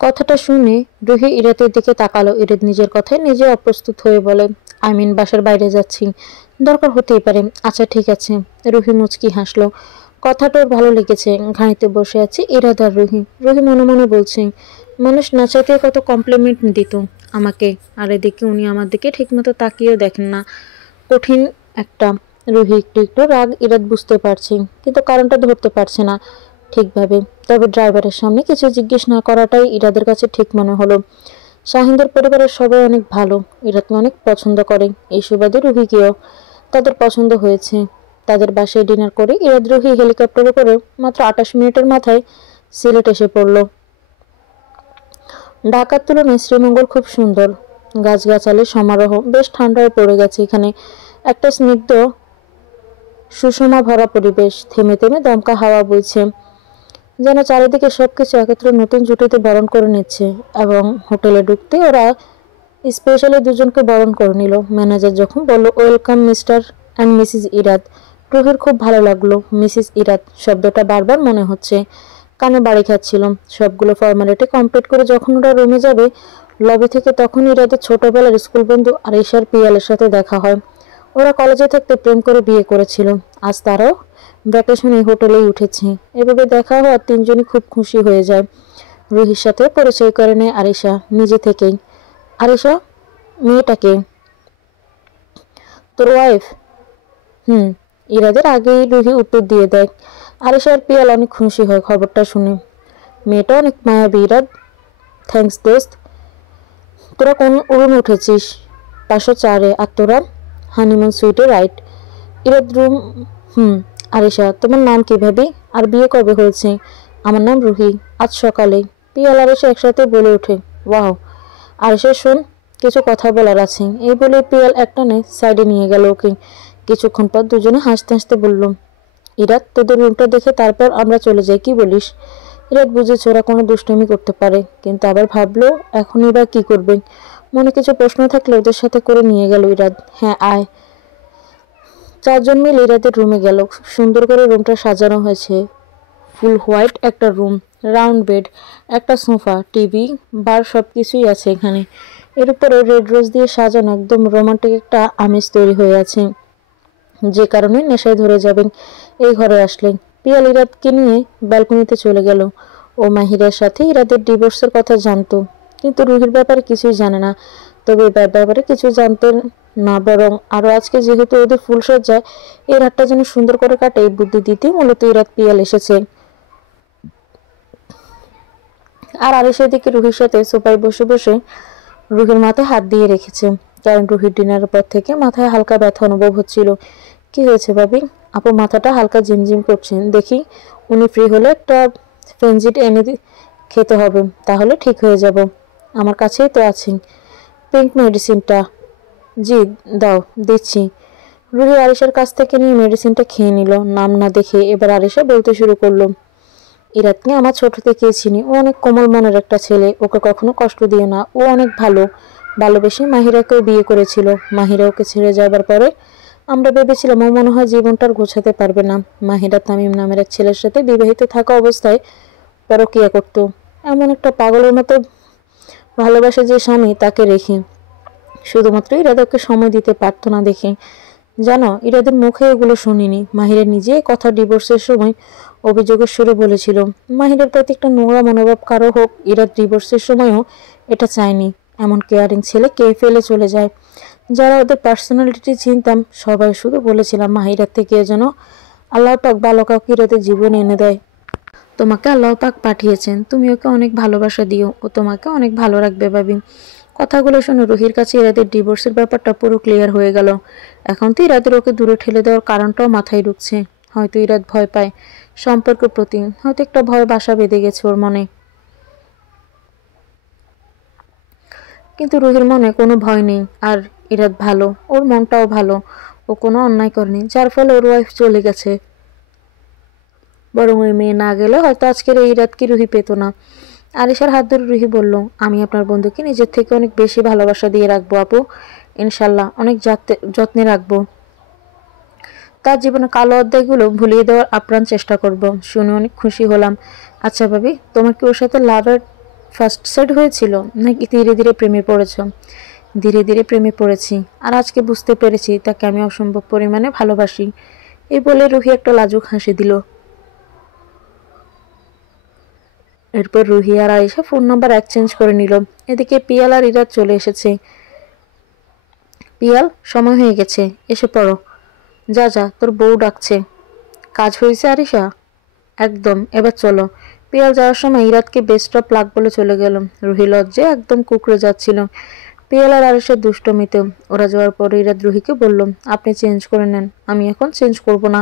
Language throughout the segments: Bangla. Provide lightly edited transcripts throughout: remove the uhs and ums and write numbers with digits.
কথাটা শুনে রুহি ইরাতের দিকে তাকালো। ইরাত নিজের কথায় নিজে অপ্রস্তুত হয়ে বলে, বাসার বাইরে যাচ্ছি, দরকার হতেই পারে। আচ্ছা ঠিক আছে। রুহি মুচকি হাসলো। কথাটা ওর ভালো লেগেছে। ঘাড়িতে বসে আছে ইরাদ আর রুহি। রুহি মনে মনে বলছে, মানুষ না চাইতে কত কমপ্লিমেন্ট দিত আমাকে, আর এদিকে উনি আমার দিকে ঠিকমতো তাকিয়েও দেখেন না। কঠিন একটা। রুহি একটু একটু রাগ ইরাদ বুঝতে পারছি, কিন্তু কারণটা ধরতে পারছে না ঠিকভাবে। তবে ড্রাইভারের সামনে কিছু জিজ্ঞেস না করাটাই ইরাদের কাছে ঠিক মনে হলো। শাহিনদের পরিবারের সবাই অনেক ভালো, ইরাদকে অনেক পছন্দ করে। এই সুবাদে রুহিকেও তাদের পছন্দ হয়েছে। তাদের বাসায় ডিনার করে ইরাদ রুহি হেলিকপ্টারে করে মাত্র 28 মিনিটের মাথায় সিলেট এসে পড়ল। ঢাকার তুলনায় শ্রীমঙ্গল খুব সুন্দর। গাছগাছালির সমারোহ, বেশ ঠান্ডায় পড়ে গেছে এখানে। একটা স্নিগ্ধ সুষমা ভরা পরিবেশ, থেমে থেমে দমকা হাওয়া বইছে, যেন চারিদিকে সবকিছু একত্রে নতুন জুটিতে বরণ করে নিচ্ছে। এবং হোটেলে ঢুকতে ওরা স্পেশালি দুজনকে বরণ করে নিল। ম্যানেজার যখন বলল, welcome mister and Mrs Irad, রুহির খুব ভালো লাগলো। মিসেস ইরাদ শব্দটা বারবার মনে হচ্ছে, কানে বাড়ি খাচ্ছিল। সবগুলো ফর্মালিটি কমপ্লিট করে যখন ওরা রুমে যাবে লবি থেকে, তখন ইরাদের ছোটবেলার স্কুল বন্ধু আরিশার পিয়ালের সাথে দেখা হয়। ওরা কলেজে থাকতে প্রেম করে বিয়ে করেছিল। আজ তারাও ভ্যাকেশনে হোটেলেই উঠেছে। এভাবে দেখা হওয়ার তিনজনই খুব খুশি হয়ে যায়। রুহির সাথে পরিচয় করে নেয় আরিশা নিজে থেকেই। আরিশা, মেয়েটাকে তোর ওয়াইফ? ইরাদের আগেই রুহি উত্তর দিয়ে দেয়। আরিশার পিয়াল অনেক খুশি হয় খবরটা শুনে। মেয়েটা অনেক মায়াবী ইরাদ। থ্যাঙ্কস দোস্ত। তোরা কোন রুমে উঠেছিস? 504-এ। আর তোরা? হানিমুন সুইটে, রাইট। ইরাদ রুম। আরিশা, তোমার নাম কি ভাবি? আর বিয়ে কবে হয়েছে? আমার নাম রুহি, আজ সকালে। পিয়াল আরিশা একসাথে বলে ওঠে, ওয়াও। আরিশা শোন, কিছু কথা বলার আছে। এই বলে পিয়াল একটানে সাইডে নিয়ে গেল ওকে। কিছুক্ষণ পর দুজনে হাসতে হাসতে বলল, ইরাদ, তোদের রুমটা দেখে তারপর আমরা চলে যাই, কি বলিস? ইরাদ বুঝেছে ওরা কোনো দুষ্টুমি করতে পারে, কিন্তু আবার ভাবলো এখনই বা কি করবে। মনে কিছু প্রশ্ন থাকলে ওদের সাথে করে নিয়ে গেল ইরাদ। হ্যাঁ, আয়। চারজন মিলে ইরাদের রুমে গেল। খুব সুন্দর করে রুমটা সাজানো হয়েছে। ফুল হোয়াইট একটা রুম, রাউন্ড বেড, একটা সোফা, টিভি, বার, সবকিছুই আছে এখানে। এর উপরে রেড রোজ দিয়ে সাজানো একদম রোমান্টিক একটা আমেজ তৈরি হয়ে আছে, যে কারণে নেশায় ধরে যাবেন এই ঘরে আসলেন। পিয়াল ইরাদকে নিয়ে ব্যালকনিতে চলে গেল। ও মাহিরার সাথে ইরাদের ডিভোর্সের কথা জানতো, কিন্তু রুহির ব্যাপারে কিছুই জানে না। তবে এর ব্যাপারে কিছু জানতেন না, বরং আরো আজকে যেহেতু ওদের ফুলসজ্জায় এই রাতটা যেন সুন্দর করে কাটে, এই বুদ্ধি দিতে মূলত ইরাদ পিয়াল এসেছে। আর আরিশার দিকে রুহির সাথে সোফায় বসে বসে রুহির মাথায় হাত দিয়ে রেখেছে, কারণ রুহির ডিনারের পর থেকে মাথায় হালকা ব্যথা অনুভব হচ্ছিল। কি হয়েছে ভাবি? আপু মাথাটা হালকা ঝিমঝিম করছেন। দেখি, উনি ফ্রি হলে একটা ফেনজিড এনে খেতে হবে, তাহলে ঠিক হয়ে যাব। আমার কাছেই তো আছে পিঙ্ক মেডিসিনটা। জি দাও, দিচ্ছি। রুহি আরিশার কাছ থেকে নিয়ে মেডিসিনটা খেয়ে নিল। নাম না দেখে এবার আরিশা বলতে শুরু করলো, ইরাতকে আমার ছোট থেকেই চিনি। ও অনেক কোমল মনের একটা ছেলে, ওকে কখনো কষ্ট দিও না। ও অনেক ভালো, ভালোবেসে মাহিরাকেও বিয়ে করেছিল। মাহিরা ওকে ছেড়ে যাবার পরে আমরা ভেবেছিলাম ও মনে হয় জীবনটার গোছাতে পারবে না। মাহিরা তামিম নামের এক ছেলের সাথে বিবাহিত থাকা অবস্থায় পরকীয়া করত। এমন একটা পাগলের মতো ভালোবাসে যে স্বামী, তাকে রেখে শুধুমাত্র ইরাদাকে সময় দিতে পারতো না দেখে। জানো, ইরাদের মুখে এগুলো শুনিনি। মাহিরা নিজে কথা ডিভোর্সের সময় অভিযোগের সুরে বলেছিল। মাহিরের প্রতি একটা নোংরা মনোভাব কারো হোক, ইরাদ ডিভোর্সের সময়ও এটা চায়নি। এমন কেয়ারিং ছেলে কে ফেলে চলে যায়। যারা ওদের পার্সোনালিটি চিনতাম সবাই শুধু বলেছিলাম মাহিরার থেকে যেন আল্লাহ পাক ভালো কাউকে ইরাদের জীবনে এনে দেয়। তোমাকে আল্লাহ পাক পাঠিয়েছেন, তুমি ওকে অনেক ভালোবাসা দিও, ও তোমাকে অনেক ভালো রাখবে ভাবি। কথাগুলো শুনে রুহির কাছে ইরাদের ডিভোর্সের ব্যাপারটা পুরো ক্লিয়ার হয়ে গেল। এখন তো ইরাদের ওকে দূরে ঠেলে দেওয়ার কারণটাও মাথায় ঢুকছে। হয়তো ইরাদ ভয় পায় সম্পর্কের প্রতি, হয়তো একটা ভয় বাসা বেঁধে গেছে ওর মনে। কিন্তু রুহির মনে কোনো ভয় নেই। আর ইরাদ ভালো, ওর মনটাও ভালো। ও কোনো অন্যায় করেনি, যার ফলে ওর ওয়াইফ চলে গেছে। বরং ওই মেয়ে না গেলে হয়তো আজকের এই ইরাদকে রুহি পেত না। আরিশার হাত ধরে রুহি বলল, আমি আপনার বন্ধুকে নিজের থেকে অনেক বেশি ভালোবাসা দিয়ে রাখবো আপু, ইনশাল্লাহ অনেক যত্নে রাখবো। তার জীবনে কালো অধ্যায়গুলো ভুলিয়ে দেওয়ার আপ্রাণ চেষ্টা করব। শুনে অনেক খুশি হলাম। আচ্ছা ভাবি, তোমার কি ওর সাথে লাভের ফার্স্ট সাইড হয়েছিল নাকি ধীরে ধীরে প্রেমে পড়েছ? ধীরে ধীরে প্রেমে পড়েছি, আর আজকে বুঝতে পেরেছি তাকে আমি অসম্ভব পরিমাণে ভালোবাসি। এই বলে রুহি একটা লাজুক হাসি দিল। এরপর রুহি আর আয়েশা ফোন নাম্বার এক্সচেঞ্জ করে নিল। এদিকে পিয়াল আর ইরাত চলে এসেছে। পিয়াল, সময় হয়ে গেছে, এসে পড়ো। যা যা, তোর বউ ডাকছে। কাজ হয়েছে আরিশা? একদম, এবার চলো। পিয়াল যাওয়ার সময় ইরাতকে বেস্ট অফ লাক বলে চলে গেল। রুহি লজ্জে একদম কুকড়ে যাচ্ছিল পিয়াল আর আরিশার দুষ্টমিতে। ওরা যাওয়ার পরে ইরাত রুহিকে বলল, আপনি চেঞ্জ করে নেন, আমি এখন চেঞ্জ করব না,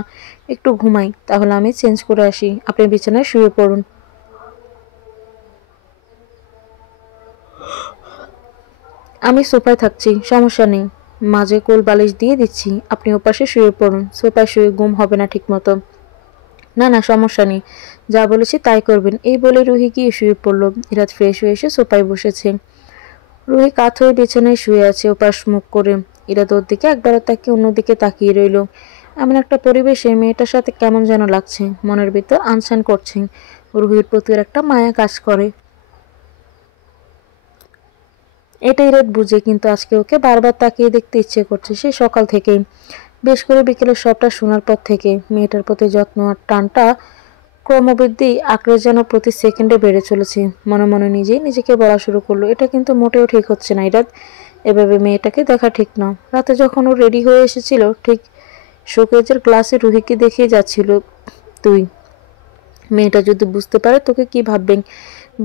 একটু ঘুমাই। তাহলে আমি চেঞ্জ করে আসি, আপনি বিছানায় শুয়ে পড়ুন। আমি সোফায় থাকছি, সমস্যা নেই, মাঝে কোল বালিশ দিয়ে দিচ্ছি, আপনি ওপাশে শুয়ে পড়ুন, সোফায় শুয়ে ঘুম হবে না ঠিক মতো। না না, সমস্যা নেই, যা বলেছি তাই করবেন। এই বলে রুহি গিয়ে শুয়ে পড়ল। ইরাত ফ্রেশ হয়ে এসে সোফায় বসেছে। রুহি কাত হয়ে বিছানায় শুয়ে আছে ওপাশ মুখ করে। ইরাত ওর দিকে একবার তাকিয়ে অন্যদিকে তাকিয়ে রইল। এমন একটা পরিবেশে মেয়েটার সাথে কেমন যেন লাগছে, মনের ভিতর আনসান করছে। রুহির প্রতি একটা মায়া কাজ করে। এটা ইরাত বুঝে, কিন্তু আজকে ওকে বারবার তাকিয়ে দেখতে ইচ্ছে করছে সেই সকাল থেকেই। বেশ করে বিকেলে সবটা শোনার পর থেকে মেয়েটার প্রতি যত্ন আর টানটা ক্রমবৃদ্ধি আঁকড়ে যেন প্রতি সেকেন্ডে বেড়ে চলেছে। মনে মনে নিজেই নিজেকে বলা শুরু করলো, এটা কিন্তু মোটেও ঠিক হচ্ছে না ইরাত, এভাবে মেয়েটাকে দেখা ঠিক না। রাতে যখন ও রেডি হয়ে এসেছিল, ঠিক শোকেজের গ্লাসে রুহিকে দেখিয়ে যাচ্ছিল তুই। মেয়েটা যদি বুঝতে পারে তোকে কি ভাববেন।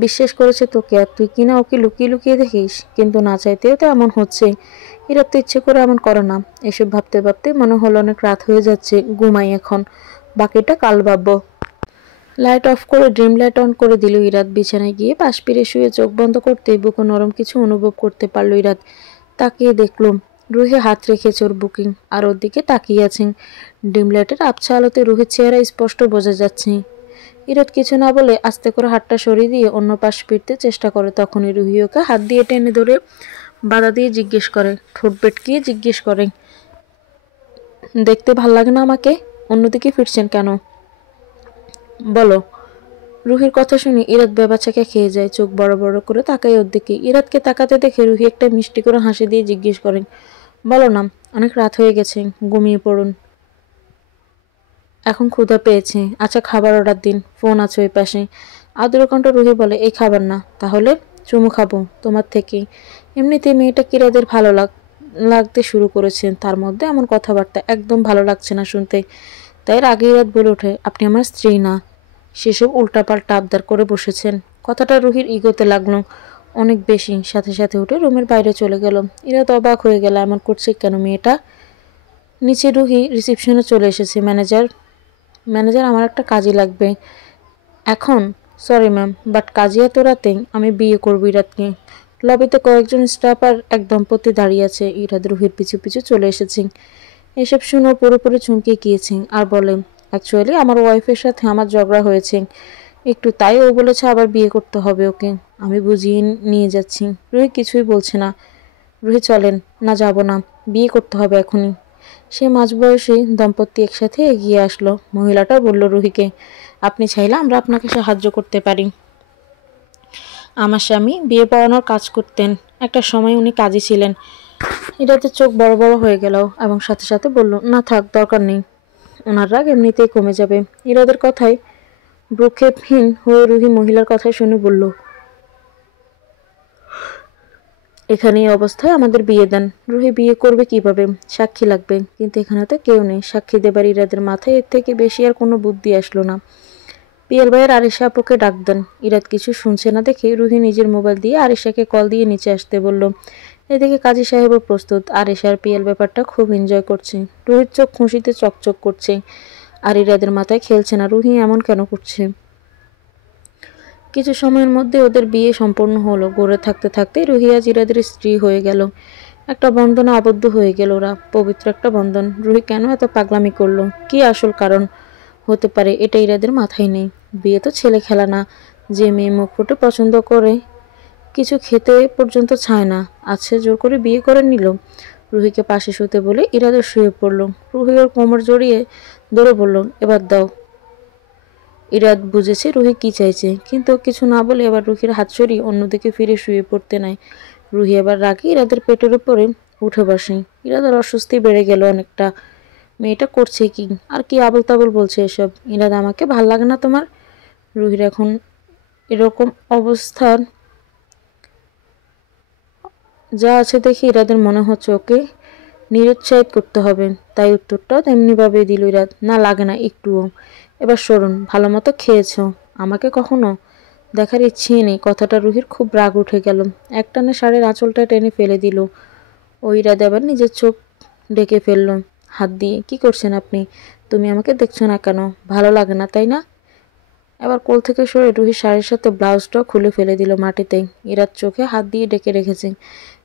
বিশ্বাস করেছে তোকে, আর তুই কিনা ওকে লুকিয়ে লুকিয়ে দেখিস। কিন্তু না চাইতেও তো এমন হচ্ছে। ইরাত তো ইচ্ছে করে এমন করে না। এসব ভাবতে ভাবতে মনে হলো অনেক রাত হয়ে যাচ্ছে, ঘুমাই এখন, বাকিটা কাল ভাববো। লাইট অফ করে ড্রিম লাইট অন করে দিল ইরাত। বিছানায় গিয়ে পাশ ফিরে শুয়ে চোখ বন্ধ করতেই বুকে নরম কিছু অনুভব করতে পারলো ইরাত। তাকিয়ে দেখলো রুহি হাত রেখেছে ওর বুকিং, আর ওর দিকে তাকিয়ে আছেন। ডিম লাইটের আবছা আলোতে রুহির চেহারা স্পষ্ট বোঝা যাচ্ছে। ইরাত কিছু না বলে আস্তে করে হাতটা সরিয়ে দিয়ে অন্য পাশ ফিরতে চেষ্টা করে। তখনই রুহি ওকে হাত দিয়ে টেনে ধরে বাধা দিয়ে জিজ্ঞেস করে, ঠোঁট বেটকিয়ে জিজ্ঞেস করে, দেখতে ভাল লাগে না আমাকে? অন্যদিকে ফিরছেন কেন বলো? রুহির কথা শুনে ইরাত বেবাচাকে খেয়ে যায়। চোখ বড় বড় করে তাকায় ওর দিকে। ইরাতকে তাকাতে দেখে রুহি একটা মিষ্টি করে হাসি দিয়ে জিজ্ঞেস করেন, বলো না, অনেক রাত হয়ে গেছে, ঘুমিয়ে পড়ুন। এখন ক্ষুধা পেয়েছে, আচ্ছা খাবার অর্ডার দিন, ফোন আছে ওই পাশে। আদুরে কণ্ঠ রুহি বলে, এই খাবার না, তাহলে চুমু খাবো তোমার থেকেই। এমনিতে মেয়েটা কিরাদের ভালো লাগতে শুরু করেছে, তার মধ্যে এমন কথাবার্তা একদম ভালো লাগছে না শুনতে। তাই রাগে ইরাত বলে ওঠে, আপনি আমার স্ত্রী না। সেসব উল্টাপাল্টা আবদার করে বসেছেন। কথাটা রুহির ইগোতে লাগলো অনেক বেশি। সাথে সাথে উঠে রুমের বাইরে চলে গেল। ইরাত অবাক হয়ে গেল, এমন করছে কেন মেয়েটা। নিচে রুহি রিসেপশনে চলে এসেছে। ম্যানেজার, আমার একটা কাজই লাগবে এখন। সরি ম্যাম, বাট কাজী এত রাতে? আমি বিয়ে করবো ইরাতকে। লবিতে কয়েকজন স্টাফ আর এক দম্পতি দাঁড়িয়ে আছে। ইরাত রুহির পিছু পিছু চলে এসেছে। এসব শুনে পুরোপুরি চমকে গিয়েছে আর বলে, অ্যাকচুয়ালি আমার ওয়াইফের সাথে আমার ঝগড়া হয়েছে একটু, তাই ও বলেছে আবার বিয়ে করতে হবে ওকে। আমি বুঝিয়ে নিয়ে যাচ্ছি। রুহি কিছুই বলছে না। রুহি চলেন। না, যাব না, বিয়ে করতে হবে এখনই। সে মাঝবয়সী দম্পতি একসাথে এগিয়ে আসলো। মহিলাটা বলল রুহিকে, আপনি চাইলে আমরা আপনাকে সাহায্য করতে পারি। আমার স্বামী বিয়ে পড়ানোর কাজ করতেন, একটা সময় উনি কাজী ছিলেন। এটাতে চোখ বড় বড় হয়ে গেল এবং সাথে সাথে বলল, না থাক, দরকার নেই, ওনার রাগ এমনিতেই কমে যাবে। ইরাদের কথায় ভ্রুক্ষেপহীন হয়ে রুহি মহিলার কথা শুনে বলল, এখানে এই অবস্থায় আমাদের বিয়ে দেন। রুহি বিয়ে করবে কিভাবে? সাক্ষী লাগবে, কিন্তু এখানে তো কেউ নেই সাক্ষী দেবার। ইরাদের মাথায় এর থেকে বেশি আর কোনো বুদ্ধি আসলো না। পিয়াল ভাইয়ের আরিশা আপুকে ডাক দেন। ইরাদ কিছু শুনছে না দেখে রুহি নিজের মোবাইল দিয়ে আরিশাকে কল দিয়ে নিচে আসতে বলল। এদিকে কাজী সাহেবও প্রস্তুত। আরিশা আর পিয়াল ব্যাপারটা খুব এনজয় করছে। রুহির চোখ খুশিতে চকচক করছে, আর ইরাদের মাথায় খেলছে না রুহি এমন কেন করছে। কিছু সময়ের মধ্যে ওদের বিয়ে সম্পন্ন হলো। গড়ে থাকতে থাকতে রুহি আজ ইরাদের স্ত্রী হয়ে গেল। একটা বন্ধনে আবদ্ধ হয়ে গেল ওরা, পবিত্র একটা বন্ধন। রুহি কেন এত পাগলামি করলো, কি আসল কারণ হতে পারে, এটা ইরাদের মাথায় নেই। বিয়ে তো ছেলে খেলা না, যে মেয়ে মুখ ফুটে পছন্দ করে কিছু খেতে পর্যন্ত চায় না, আছে জোর করে বিয়ে করে নিল। রুহিকে পাশে শুতে বলে ইরাদের শুয়ে পড়ল। রুহি ওর কোমর জড়িয়ে ধরে বলল, এবার দাও। ইরাদ বুঝেছে রুহি কি চাইছে, কিন্তু কিছু না বলে এবার রুহির হাত সরিয়ে অন্যদিকে ফিরে শুয়ে পড়তে নাই। রুহি এবার রাগে ইরাদের পেটের উপরে উঠে বসে। ইরাদের অস্বস্তি বেড়ে গেল অনেকটা। মেয়েটা করছে কি, আর কি আবল তাবল বলছে এসব? ইরাদ, আমাকে ভাল লাগে না তোমার? রুহির এখন এরকম অবস্থার যা আছে দেখে ইরাদের মনে হচ্ছে ওকে নিরুৎসাহিত করতে হবে, তাই উত্তরটাও তেমনিভাবে দিল ইরাদ। না, লাগে না একটুও। এবার সরুন, ভালো মতো খেয়েছ, আমাকে কখনো দেখার ইচ্ছেই নেই। কথাটা রুহির খুব রাগ উঠে গেল। একটানে শাড়ির আঁচলটা টেনে ফেলে দিল। ওই ইরাদ আবার নিজের চোখ ডেকে ফেলল হাত দিয়ে। কি করছেন আপনি? তুমি আমাকে দেখছো না কেন? ভালো লাগে না তাই না? এবার কোল থেকে সরে রুহি শাড়ির সাথে ব্লাউজটাও খুলে ফেলে দিল মাটিতে। ইরাদ চোখে হাত দিয়ে ডেকে রেখেছে,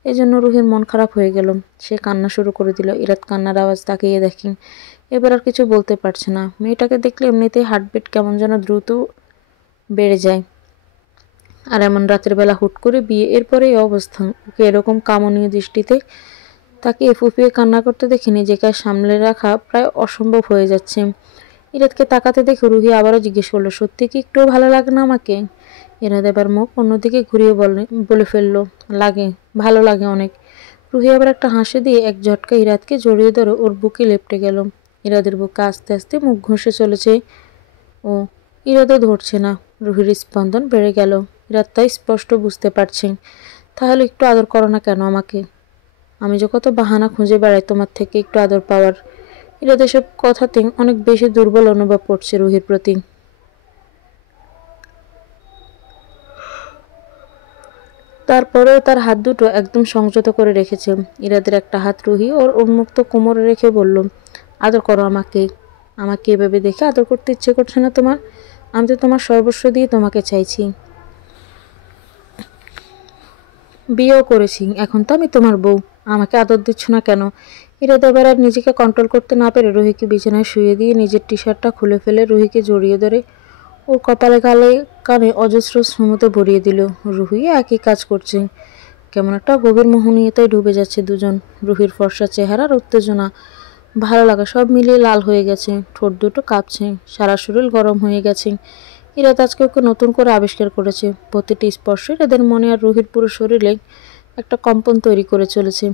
এই জন্য রুহির মন খারাপ হয়ে গেল। সে কান্না শুরু করে দিল। ইরাদ কান্নার আওয়াজ তাকিয়ে দেখি এবার আর কিছু বলতে পারছে না। মেয়েটাকে দেখলে এমনিতেই হার্টবিট কেমন যেন দ্রুত বেড়ে যায়, আর এমন রাতের বেলা হুট করে বিয়ে, এরপরে এই অবস্থা। ওকে এরকম কামনীয় দৃষ্টিতে তাকে ফুপিয়ে কান্না করতে দেখে নিজেকে সামলে রাখা প্রায় অসম্ভব হয়ে যাচ্ছে। ইরাদকে তাকাতে দেখে রুহি আবারও জিজ্ঞেস করলো, সত্যি কি একটুও ভালো লাগে না আমাকে? ইরাদ এবার মুখ অন্যদিকে ঘুরিয়ে বলে ফেললো, লাগে, ভালো লাগে অনেক। রুহি আবার একটা হাসি দিয়ে এক ঝটকা ইরাদকে জড়িয়ে ধরে ওর বুকে লেপটে গেল। ইরাদের বুকে আস্তে আস্তে মুখ ঘষে চলেছে ও। ইরাদও ধরছে না। রুহির স্পন্দন বেড়ে গেল। ইরাদ তাই স্পষ্ট বুঝতে পারছে। তাহলে একটু আদর করো না কেন আমাকে? আমি যে কত বাহানা খুঁজে বেড়াই তোমার থেকে একটু আদর পাওয়ার। ইরাদ এসব কথাতে অনেক বেশি দুর্বল অনুভব করছে রুহির প্রতি। তারপরেও তার হাত দুটো একদম সংযত করে রেখেছে। ইরাদের একটা হাত রুহি ওর উন্মুক্ত কোমরে রেখে বলল, আদর করো আমাকে। আমাকে এভাবে দেখে আদর করতে ইচ্ছে করছে না তোমার? আমি তো তোমার সর্বস্ব দিয়ে তোমাকে চাইছি, বিয়েও করেছি, এখন তো আমি তোমার বউ। আমাকে আদর দিচ্ছ না কেন? ইরাদ এবার আর নিজেকে কন্ট্রোল করতে না পেরে রুহিকে বিছানায় শুয়ে দিয়ে নিজের টি শার্টটা খুলে ফেলে রুহিকে জড়িয়ে ধরে ওর কপালে গালে কানে অজস্র শ্রমতে ভরিয়ে দিল। রুহি একই কাজ করছে। কেমন একটা গভীর মোহনীয়তায় ডুবে যাচ্ছে দুজন। রুহির ফর্সা চেহারার উত্তেজনা, ভালো লাগা সব মিলিয়ে লাল হয়ে গেছে। ঠোঁট দুটো কাঁপছে, সারা শরীর গরম হয়ে গেছে। ইরাদ আজকে ওকে নতুন করে আবিষ্কার করেছে। প্রতিটি স্পর্শ এদের মনে আর রুহির পুরো শরীরে একটা কম্পন তৈরি করে চলেছে।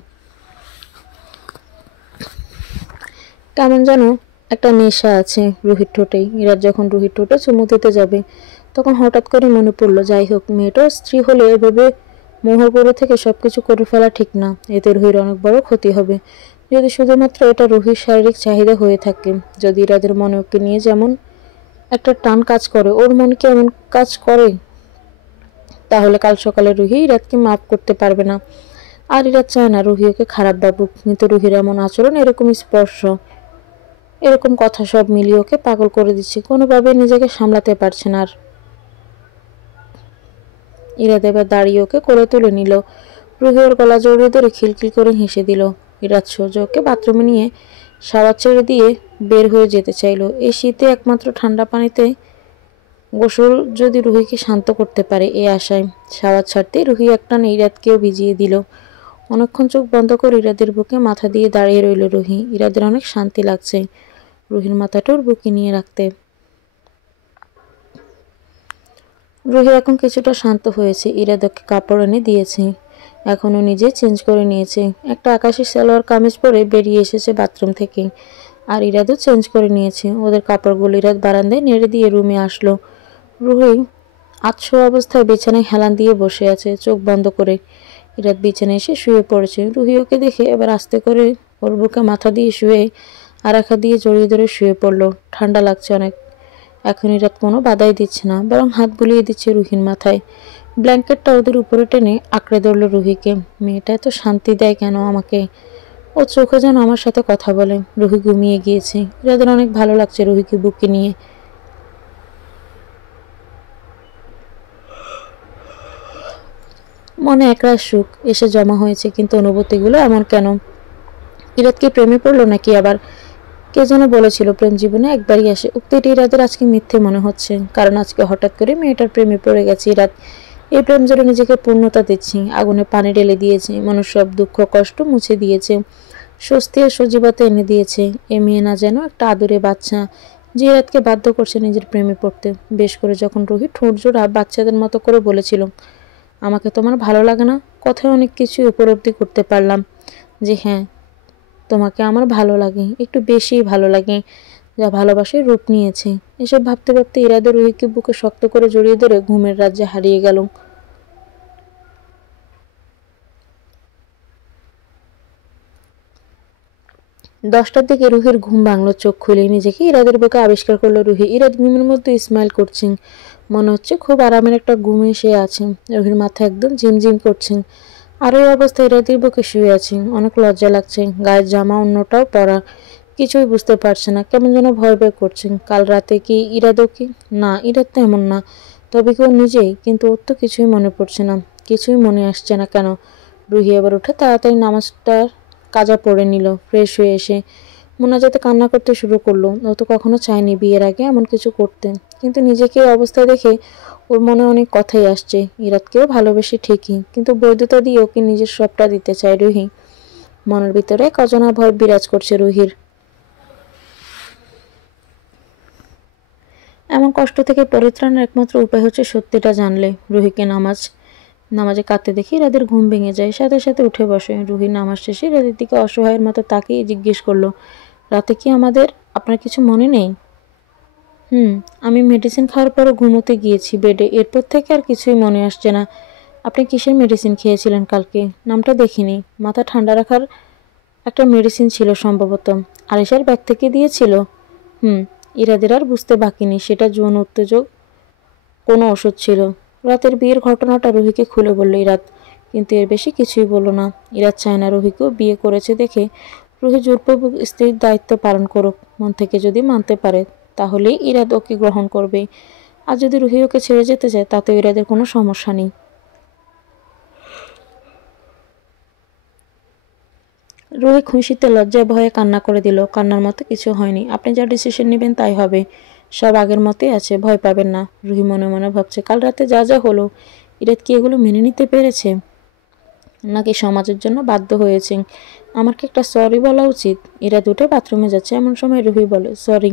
কেমন যেন একটা নেশা আছে রুহির ঠোঁটে। ইরাদ যখন রুহির ঠোঁটে চুমু দিতে যাবে তখন হঠাৎ করে মনে পড়ল, যাই হোক, মেয়েটার স্ত্রী হলে এভাবে মোহরপরে থেকে সবকিছু করে ফেলা ঠিক না। এতে রুহির অনেক বড় ক্ষতি হবে যদি শুধুমাত্র এটা রুহির শারীরিক চাহিদা হয়ে থাকে। যদি ইরাদের মনে ওকে নিয়ে যেমন একটা টান কাজ করে, ওর মন কি এমন কাজ করে? তাহলে কাল সকালে রুহি ইরাদকে মাফ করতে পারবে না। আর ইরাদ চায় না রুহি ওকে খারাপ ভাবুক, কিন্তু রুহির এমন আচরণ, এরকম স্পর্শ, এরকম কথা সব মিলিয়ে ওকে পাগল করে দিচ্ছে। কোনোভাবে নিজেকে সামলাতে পারছে না আর। ইরাদ এবার দাঁড়িয়ে ওকে কোলে তুলে নিল। রুহি ওর গলা জড়িয়ে ধরে খিলখিল করে হেসে দিল। ইরাদ সোজা ওকে বাথরুমে নিয়ে শাওয়ার ছেড়ে দিয়ে বের হয়ে যেতে চাইলো। এই শীতে একমাত্র ঠান্ডা পানিতে গোসল যদি রুহিকে শান্ত করতে পারে, এই আশায় শাওয়ার ছাড়তে রুহি একটানে ইরাদকেও ভিজিয়ে দিল। অনেকক্ষণ চোখ বন্ধ করে ইরাদের বুকে মাথা দিয়ে দাঁড়িয়ে রইল রুহি। ইরাদের অনেক শান্তি লাগছে রুহির মাথাটা ওর বুকে নিয়ে রাখতে। রুহি এখন কিছুটা শান্ত হয়েছে। ইরাদ ওকে কাপড় এনে দিয়েছে, এখনও নিজে চেঞ্জ করে নিয়েছে। একটা আকাশি সালোয়ার কামিজ পরে বেরিয়ে এসেছে বাথরুম থেকে। আর ইরাদও চেঞ্জ করে নিয়েছে। ওদের কাপড়গুলো ইরাদ বারান্দায় নেড়ে দিয়ে রুমে আসলো। রুহি আতশো অবস্থায় বিছানায় হেলান দিয়ে বসে আছে, চোখ বন্ধ করে। ইরাদ বিছানায় এসে শুয়ে পড়েছে। রুহি ওকে দেখে এবার আস্তে করে ওর বুকে মাথা দিয়ে শুয়ে আর এক হাত দিয়ে জড়িয়ে ধরে শুয়ে পড়লো। ঠান্ডা লাগছে অনেক। এখন ইরাদ কোনো বাধাই দিচ্ছে না, বরং হাত বুলিয়ে দিচ্ছে রুহির মাথায়। ব্ল্যাঙ্কেটটা ওদের উপরে টেনে আঁকড়ে ধরলো রুহিকে। মেয়েটা এত শান্তি দেয় কেন আমাকে? ও চোখে যেন আমার সাথে কথা বলে। রুহি ঘুমিয়ে গিয়েছে। ইরাদের অনেক ভালো লাগছে রুহিকে বুকে নিয়ে। মনে একরাশ সুখ এসে জমা হয়েছে, কিন্তু অনুভূতিগুলো এমন কেন? ইরাদ কি প্রেমে পড়লো নাকি আবার? কে যেন বলেছিল প্রেম জীবনে একবারই আসে। উক্তিটি ইরাদের আজকে মিথ্যে মনে হচ্ছে, কারণ আজকে হঠাৎ করে মেয়েটার প্রেমে পড়ে গেছে ইরাদ। এই প্রেম জন্য নিজেকে পূর্ণতা দিচ্ছে, আগুনে পানি ঢেলে দিয়েছে, মানুষ সব দুঃখ কষ্ট মুছে দিয়েছে, স্বস্তি আর সজীবতা এনে দিয়েছে। এ মেয়ে না যেন একটা আদুরে বাচ্চা, জিরাতকে বাধ্য করছে নিজের প্রেমে পড়তে। বেশ করে যখন রুহি ঠোঁট জোড়া বাচ্চাদের মতো করে বলেছিল, আমাকে তোমার ভালো লাগে না, কথায় অনেক কিছু উপলব্ধি করতে পারলাম যে হ্যাঁ, তোমাকে আমার ভালো লাগে, একটু বেশি ভালো লাগে, যা ভালোবাসার রূপ নিয়েছে। এসব ভাবতে ভাবতে ইরাদের রুহিকে বুকে শক্ত করে জড়িয়ে ধরে ঘুমের রাজ্যে হারিয়ে গেল। 10টার দিকে রুহির ঘুম ভাঙল। চোখ খুলে নিজেকে ইরাদের বুকে আবিষ্কার করলো রুহি। ইরাদ ঘুমের মধ্যে স্মাইল করছেন, মনে হচ্ছে খুব আরামের একটা ঘুমে সে আছে। রুহির মাথা একদম ঝিমঝিম করছেন। আর এই অবস্থায় ইরাদের বুকে শুয়ে আছে। অনেক লজ্জা লাগছে, গায়ের জামা অন্যটাও পরা, কিছুই বুঝতে পারছে না, কেমন যেন ভয় ভয় করছেন। কাল রাতে কি ইরাদও কি না, ইরাদ তো এমন না, তবে কেউ নিজেই, কিন্তু ওর তো কিছুই মনে পড়ছে না, কিছুই মনে আসছে না কেন। রুহি এবার উঠে তাড়াতাড়ি নামাজটার কাজা পড়ে নিল। ফ্রেশ হয়ে এসে মোনাজাতে কান্না করতে শুরু করলো। ও তো কখনো চায়নি বিয়ের আগে এমন কিছু করতে, কিন্তু নিজেকে এই অবস্থায় দেখে ওর মনে অনেক কথাই আসছে। ইরাদকেও ভালোবেসে ঠিকই, কিন্তু বৈধতা দিয়ে ওকে নিজের সবটা দিতে চায় রুহি। মনের ভিতরে এক অজানা ভয় বিরাজ করছে রুহির। এমন কষ্ট থেকে পরিত্রাণের একমাত্র উপায় হচ্ছে সত্যিটা জানলে। রুহিকে নামাজে কাঁদতে দেখি ইরাদের ঘুম ভেঙে যায়। সাথে সাথে উঠে বসে। রুহি নামাজ শেষে ইরাদের দিকে অসহায়ের মতো তাকিয়ে জিজ্ঞেস করলো, রাতে কি আপনার কিছু মনে নেই? আমি মেডিসিন খাওয়ার পরও ঘুমোতে গিয়েছি বেডে, এরপর থেকে আর কিছুই মনে আসছে না। আপনি কিসের মেডিসিন খেয়েছিলেন কালকে? নামটা দেখিনি। মাথা ঠান্ডা রাখার একটা মেডিসিন ছিল সম্ভবত। আরিশার ব্যাগ থেকে দিয়েছিল। ইরাদের আর বুঝতে বাকি নেই সেটা যৌন উত্তেজক কোনো ওষুধ ছিল। রাতের বিয়ের ঘটনাটা রুহিকে খুলে বলল ইরাদ, কিন্তু এর বেশি কিছুই বলল না। ইরাদ চায় না রুহিকেও বিয়ে করেছে দেখে রুহি জোরপূর্বক স্ত্রীর দায়িত্ব পালন করুক। মন থেকে যদি মানতে পারে তাহলেই ইরাদ ওকে গ্রহণ করবে, আর যদি রুহি ওকে ছেড়ে যেতে চায় তাতেও ইরাদের কোনো সমস্যা নেই। রুহি খুশিতে লজ্জায় ভয়ে কান্না করে দিল। কান্নার মতো কিছু হয়নি, আপনি যা ডিসিশন নেবেন তাই হবে, সব আগের মতোই আছে, ভয় পাবেন না। রুহি মনে মনে ভাবছে, কাল রাতে যা যা হলো ইরাদ কি এগুলো মেনে নিতে পেরেছে, নাকি সমাজের জন্য বাধ্য হয়েছে? আমার কি একটা সরি বলা উচিত? ইরাদ উঠে বাথরুমে যাচ্ছে, এমন সময় রুহি বলে, সরি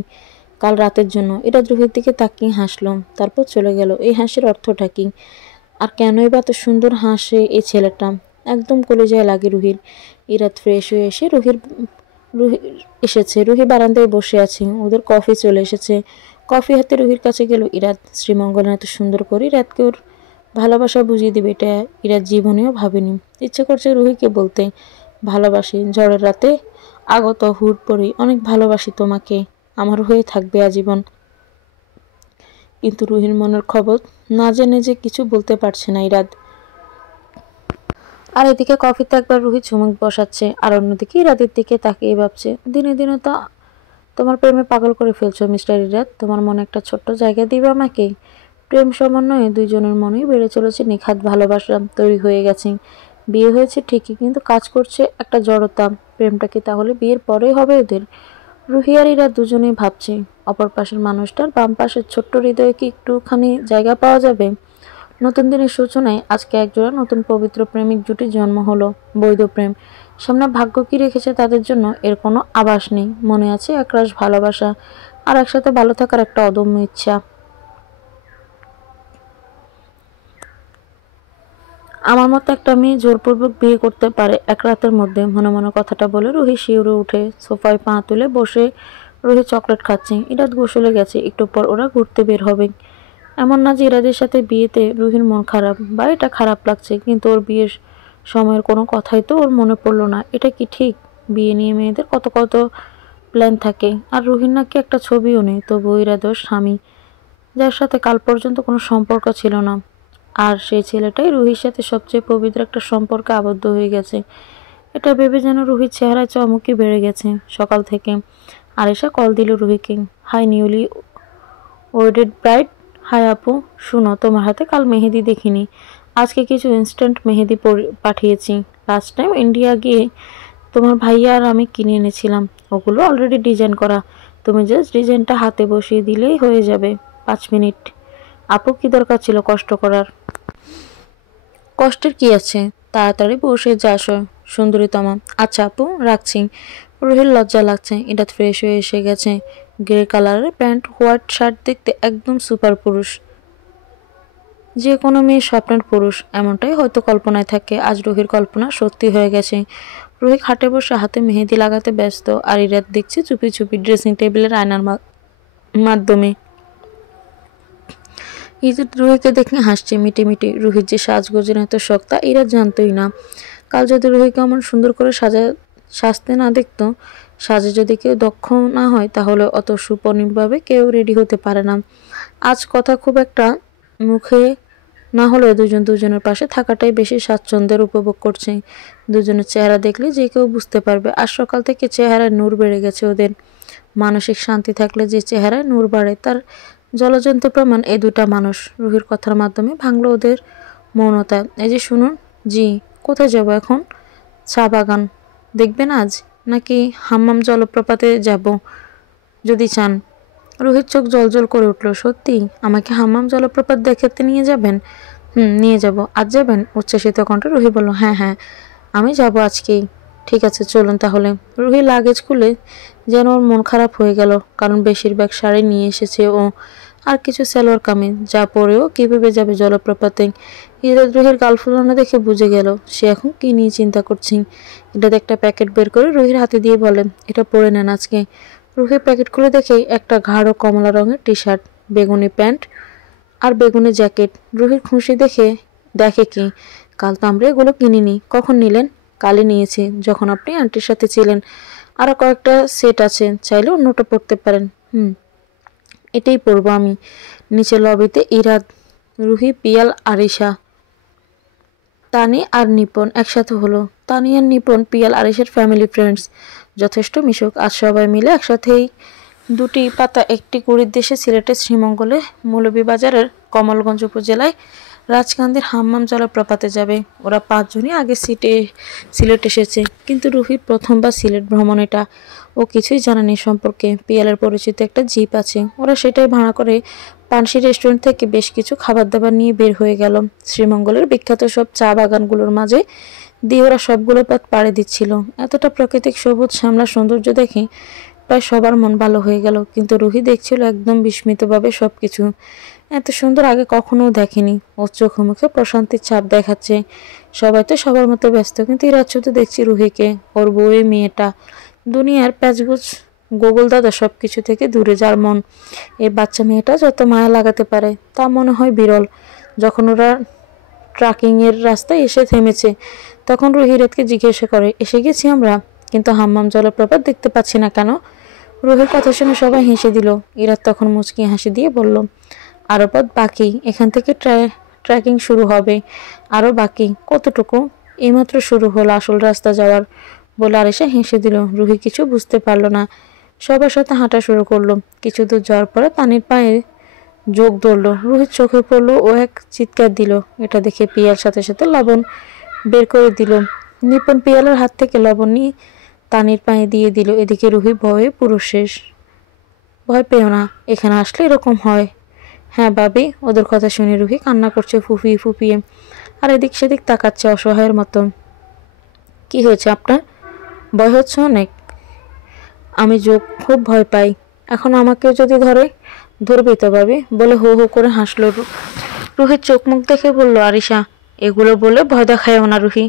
কাল রাতের জন্য। ইরাদ রুহির দিকে তাকিয়ে হাসলো, তারপর চলে গেল। এই হাসির অর্থটা কি, আর কেনই বা এত সুন্দর হাসে এই ছেলেটা? একদম কলিজায় লাগে রুহির। ইরাদ ফ্রেশ হয়ে এসে রুহি এসেছে। রুহি বারান্দায় বসে আছে, ওদের কফি চলে এসেছে। কফি হাতে রুহির কাছে গেল ইরাদ। শ্রীমঙ্গলে এত সুন্দর করে ইরাদকে ওর ভালোবাসা বুঝিয়ে দিবে এটা ইরাদ জীবনেও ভাবেনি। ইচ্ছে করছে রুহিকে বলতে, ভালোবাসি, ঝড়ের রাতে আগত হুট পড়ি, অনেক ভালোবাসি তোমাকে, আমার হয়ে থাকবে আজীবন। কিন্তু রুহির মনের খবর না জেনে যে কিছু বলতে পারছে না ইরাদ। আর এদিকে কফিতে একবার রুহি চুমুক বসাচ্ছে, আর অন্যদিকে ইরাদের দিকে তাকিয়ে ভাবছে, দিনে দিনে তো তোমার প্রেমে পাগল করে ফেলছো মিস্টার ইরাদ। তোমার মনে একটা ছোট্ট জায়গা দিবে আমাকে? প্রেম সমন্বয়ে দুইজনের মনেই বেড়ে চলেছে নিখাত ভালোবাসা, তৈরি হয়ে গেছে। বিয়ে হয়েছে ঠিকই, কিন্তু কাজ করছে একটা জড়তা। প্রেমটা কি তাহলে বিয়ের পরেই হবে ওদের? রুহি আর ইরাদ দুজনেই ভাবছে, অপর পাশের মানুষটার বাম পাশের ছোট্ট হৃদয়ে কি একটুখানি জায়গা পাওয়া যাবে? নতুন দিনের সূচনায় আজকে একজোড়া নতুন পবিত্র প্রেমিক জুটির জন্ম হলো। বৈধ প্রেম। সামনে ভাগ্য কি রেখেছে তাদের জন্য এর কোনো আভাস নেই। মনে আছে একরাশ ভালোবাসা, আর একসাথে ভালো থাকার একটা অদম্য ইচ্ছা। আমার মতো একটা মেয়ে জোরপূর্বক বিয়ে করতে পারে এক রাতের মধ্যে। মনে মনে কথাটা বলে রুহি শিউরে উঠে সোফায় পা তুলে বসে রুহি চকলেট খাচ্ছে। ইরাদ গোসলে গেছে, একটু পর ওরা ঘুরতে বের হবে। এমন না যে ইরাদের সাথে বিয়েতে রুহির মন খারাপ বা এটা খারাপ লাগছে, কিন্তু ওর বিয়ের সময়ের কোনো কথাই তো ওর মনে পড়লো না। এটা কি ঠিক? বিয়ে নিয়ে মেয়েদের কত কত প্ল্যান থাকে, আর রুহির নাকি একটা ছবিও নেই। তবু ইরাদ ওর স্বামী, যার সাথে কাল পর্যন্ত কোনো সম্পর্ক ছিল না, আর সেই ছেলেটাই রুহির সাথে সবচেয়ে পবিত্র একটা সম্পর্কে আবদ্ধ হয়ে গেছে। এটা ভেবে যেন রুহির চেহারায় চমকই বেড়ে গেছে। সকাল থেকে আরিশা কল দিল রুহিকে। Hi newly wedded bride. Hi আপু, শুনো, তোমার হাতে কাল মেহেদি দেখিনি, আজকে কিছু ইনস্ট্যান্ট মেহেদি পাঠিয়েছি। লাস্ট টাইম ইন্ডিয়া গিয়ে তোমার ভাইয়া আর আমি কিনে এনেছিলাম, ওগুলো অলরেডি ডিজাইন করা, তুমি জাস্ট ডিজাইনটা হাতে বসিয়ে দিলেই হয়ে যাবে। 5 মিনিট। আপু কি দরকার ছিল কষ্ট করার? কষ্টের কি আছে, তাড়াতাড়ি বসে যা আসো সুন্দরীতমা। আচ্ছা আপু, রাখছি, রুহির লজ্জা লাগছে। ইরাত ফ্রেশ হয়ে এসে গেছে। গ্রে কালারের প্যান্ট, হোয়াইট শার্ট, দেখতে একদম সুপার পুরুষ। যে কোনো মেয়ের স্বপ্নের পুরুষ, এমনটাই হয়তো কল্পনায় থাকে। আজ রুহির কল্পনা সত্যি হয়ে গেছে। রুহি খাটে বসে হাতে মেহেদি লাগাতে ব্যস্ত, আর ইরাত দেখছে চুপি চুপি ড্রেসিং টেবিলের আয়নার মাধ্যমে। ইরাত রুহিকে দেখে হাসছে মিটি মিটি। রুহির যে সাজগোজের এত শখ তা ইরাত জানতোই না। কাল যদি রুহিকে এমন সুন্দর করে সাজতে না দেখতো, সাজে যদি কেউ দক্ষ না হয়, তাহলে অত সুপরিমভাবে কেউ রেডি হতে পারে না। আজ কথা খুব একটা মুখে না হলেও দুজনের পাশে থাকাটাই বেশি স্বাচ্ছন্দ্যের উপভোগ করছে। দুজনের চেহারা দেখলে যে কেউ বুঝতে পারবে। আজ সকাল থেকে চেহারায় নূর বেড়ে গেছে ওদের। মানসিক শান্তি থাকলে যে চেহারায় নূর বাড়ে, তার জলজন্ত প্রমাণ এই দুটা মানুষ। রুহির কথার মাধ্যমে ভাঙলো ওদের মৌনতা। এই যে শুনুন। জি। কোথায় যাব এখন? চা বাগান দেখবেন আজ, নাকি হাম্মাম জলপ্রপাতে যাব যদি চান? রুহির চোখ জলজল করে উঠল। সত্যি? আমাকে হাম্মাম জলপ্রপাত দেখাতে নিয়ে যাবেন? নিয়ে যাব। আজ যাবেন? উচ্ছ্বাসিত কণ্ঠে রুহি বলল, হ্যাঁ হ্যাঁ, আমি যাব আজকেই। ঠিক আছে, চলুন তাহলে। রুহি লাগেজ খুলে যেন ওর মন খারাপ হয়ে গেল, কারণ বেশিরভাগ শাড়ি নিয়ে এসেছে ও, আর কিছু সালোয়ার কামিজ, যা পরেও কিভাবে যাবে জলপ্রপাতে। ইরাত রুহির গাল ফুলানো দেখে বুঝে গেল সে এখন কি নিয়ে চিন্তা করছে। এটাতে একটা প্যাকেট বের করে রুহির হাতে দিয়ে বলে, এটা পরে নেন আজকে। রুহি প্যাকেট খুলে দেখে একটা গাঢ় কমলা রঙের টি শার্ট, বেগুনি প্যান্ট আর বেগুনি জ্যাকেট। রুহির খুশি দেখে কি, কাল তো আমরা এগুলো কিনিনি। কখন নিলেন? কালই নিয়েছি, যখন আপনি আন্টির সাথে ছিলেন। আরো কয়েকটা সেট আছে, চাইলে অন্যটা পরতে পারেন। এটাই পরবো আমি। নিচে লবিতে ইরাত, রুহি, পিয়াল, আরিশা, তানি আর নিপন একসাথে হলো। তানি আর নিপন পিয়াল আরিশের ফ্যামিলি ফ্রেন্ডস, যথেষ্ট মিশুক। আজ সবাই মিলে একসাথেই দুটি পাতা একটি কুড়ির দেশে সিলেটের শ্রীমঙ্গলে মৌলভীবাজারের কমলগঞ্জ উপজেলায় রাজকান্দির হাম্মাম জলপ্রপাতে যাবে। ওরা 5 জনই আগে সিলেট এসেছে, কিন্তু রুহির প্রথমবার সিলেট ভ্রমণ এটা। ও কিছুই জানেনি সম্পর্কে। পিয়ালের পরিচিত একটা জিপ আছে, ওরা সেটাই ভাড়া করে পানসি রেস্টুরেন্ট থেকে বেশ কিছু খাবার দাবার নিয়ে বের হয়ে গেল। শ্রীমঙ্গলের বিখ্যাত সব চা বাগানগুলোর মাঝে দিয়ে ওরা সবগুলো পথ পাড়ি দিচ্ছিল। এতটা প্রাকৃতিক সবুজ শ্যামলা সৌন্দর্য দেখে প্রায় সবার মন ভালো হয়ে গেল, কিন্তু রুহি দেখছিল একদম বিস্মিতভাবে সবকিছু। এত সুন্দর আগে কখনো দেখেনি। ওর চোখ মুখে প্রশান্তির ছাপ দেখাচ্ছে। সবাই তো সবার মতো ব্যস্ত, কিন্তু ইরাত শুধু দেখছি রুহিকে, ওর বউয়ের মেয়েটা, দুনিয়ার প্যাচগোছ গোগল দাদা সবকিছু থেকে দূরে, যার মন এই বাচ্চা মেয়েটা যত মায়া লাগাতে পারে তা মনে হয় বিরল। যখন ওরা ট্রাকিং এর রাস্তায় এসে থেমেছে, তখন রুহি ইরাতকে জিজ্ঞাসা করে, এসে গেছি আমরা, কিন্তু হাম্মাম জলপ্রপাত দেখতে পাচ্ছি না কেন? রুহির কথা শুনে সবাই হেসে দিল। ইরাত তখন মুচকি হাসি দিয়ে বলল, আরো পথ বাকি, এখান থেকে ট্রেকিং শুরু হবে। আরো বাকি? কতটুকু? এইমাত্র শুরু হলো আসল রাস্তা যাওয়ার, বলে আরিশা হেসে দিল। রুহি কিছু বুঝতে পারল না। সবার সাথে হাঁটা শুরু করলো। কিছু দূর যাওয়ার পরে তানির পায়ে যোগ ধরলো। রুহির চোখে পড়লো, ও এক চিৎকার দিল। এটা দেখে পিয়াল সাথে সাথে লবণ বের করে দিল। নিপন পিয়ালের হাত থেকে লবণ নিয়ে তানির পায়ে দিয়ে দিল। এদিকে রুহি ভয়ে পুরো শেষ। ভয় পেও না, এখানে আসলে এরকম হয়। হ্যাঁ ভাবি। ওদের কথা শুনে রুহি কান্না করছে ফুপিয়ে ফুপিয়ে, আর এদিক সেদিক তাকাচ্ছে অসহায়ের মতো। কি হয়েছে আপনার? ভয় হচ্ছে অনেক? আমি খুব ভয় পাই। এখন আমাকে যদি ধরবেই তো ভাবি, বলে হো হো করে হাসলো। রুহির চোখ মুখ দেখে বলল, আরিশা, এগুলো বলে ভয় দেখায়ও না রুহি।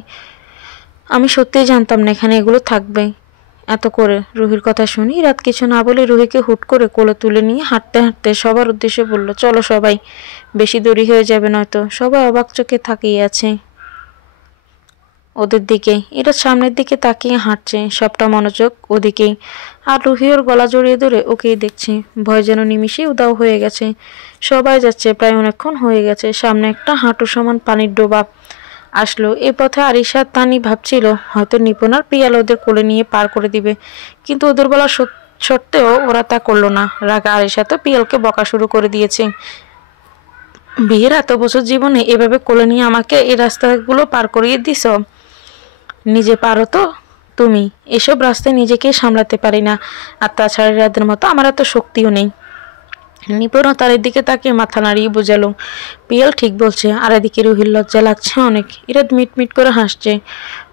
আমি সত্যিই জানতাম না এখানে এগুলো থাকবে। এত করে রুহির কথা শুনি রাত কিছু না বলে রুহিকে হুট করে কোলে তুলে নিয়ে হাঁটতে হাঁটতে সবার উদ্দেশ্যে বলল, চলো সবাই, বেশি দেরি হয়ে যাবে নয়তো। সবাই অবাক চোখে তাকিয়ে আছে ওদের দিকে। এরা সামনের দিকে তাকিয়ে হাঁটছে, সবটা মনোযোগ ওদিকেই। আর রুহি ওর গলা জড়িয়ে ধরে ওকেই দেখছে। ভয় যেন নিমিষে উদাও হয়ে গেছে। সবাই যাচ্ছে, প্রায় অনেকক্ষণ হয়ে গেছে। সামনে একটা হাঁটু সমান পানির ডোবা আসলো। এ পথে আরিশা তানি ভাবছিল হয়তো নিপুণ আর পিয়াল ওদের কোলে নিয়ে পার করে দিবে, কিন্তু ওদের বলা সত্ত্বেও ওরা তা করলো না। রাগে আরিশা তো পিয়ালকে বকা শুরু করে দিয়েছে, বিয়ের এত বছর জীবনে এভাবে কোলে নিয়ে আমাকে এই রাস্তাগুলো পার করিয়ে দিছ? নিজে পারো তো তুমি, এসব রাস্তায় নিজেকে সামলাতে পারি না। আর তাছাড়া রাতের মতো আমার এত শক্তিও নেই। নিপুণ তার দিকে তাকিয়ে মাথা নাড়িয়ে বোঝালো, পিয়াল ঠিক বলছে। আর এদিকে রুহির লজ্জা লাগছে অনেক। ইরাত মিটমিট করে হাসছে।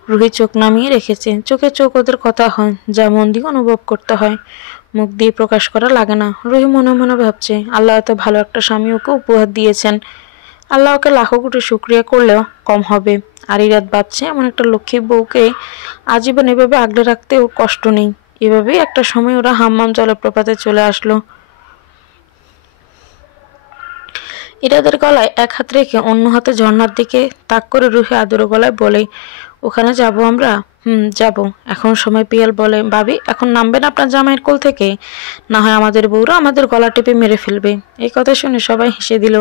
রুহি চোখ নামিয়ে রেখেছে। চোখে চোখ ওদের কথা হয়, যা মন দিয়ে অনুভব করতে হয়, মুখ দিয়ে প্রকাশ করা লাগে না। রুহি মনে মনে ভাবছে, আল্লাহ এত ভালো একটা স্বামী ওকে উপহার দিয়েছেন, আল্লাহ ওকে লাখো কোটি শুকরিয়া করলেও কম হবে। আর ইরাত ভাবছে, এমন একটা লক্ষ্মী বউকে আজীবন এভাবে আগলে রাখতে ওর কষ্ট নেই। এভাবেই একটা সময় ওরা হাম্মাম জলপ্রপাতে চলে আসলো। ইরাদের গলায় এক হাত রেখে অন্য হাতে ঝর্ণার দিকে তাক করে রুহি আদর গলায় বলে, ওখানে যাব আমরা? যাব। এখন সময়। পিয়াল বলে, ভাবি এখন নামবেন আপনার জামাইয়ের কোল থেকে? না হয় আমাদের বউরা আমাদের গলা টিপে মেরে ফেলবে। এই কথা শুনে সবাই হেসে দিল।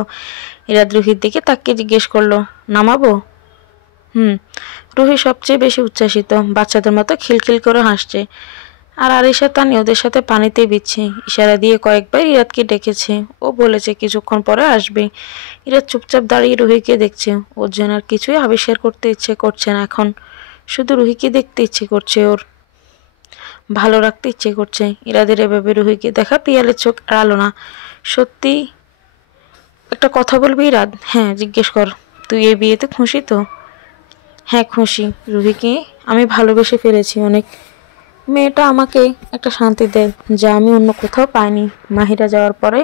ইরাদ রুহির দিকে তাকিয়ে জিজ্ঞেস করলো, নামাবো? রুহি সবচেয়ে বেশি উচ্ছ্বাসিত, বাচ্চাদের মতো খিলখিল করে হাসছে। আর আরিশা তানি ওদের সাথে পানিতে বিচ্ছে। ইশারা দিয়ে কয়েকবার ইরাদকে ডেকেছে। ও বলেছে কিছুক্ষণ পরে আসবে। ইরাদ চুপচাপ দাঁড়িয়ে রুহিকে দেখছে। ওর যেন আর কিছুই আবিষ্কার করতে ইচ্ছে করছে না এখন। শুধু রুহিকে দেখতে ইচ্ছে করছে ওর, ভালো রাখতে ইচ্ছে করছে। ইরাদের এভাবে রুহিকে দেখা পিয়ালের চোখ এড়ালো না। সত্যি একটা কথা বলবি ইরাদ? হ্যাঁ, জিজ্ঞেস কর। তুই এই বিয়েতে খুশি তো? হ্যাঁ খুশি। রুহিকে আমি ভালোবেসে ফেলেছি অনেক। মেয়েটা আমাকে একটা শান্তি দেয়, যা আমি অন্য কোথাও পাইনি। মাহিরা যাওয়ার পরে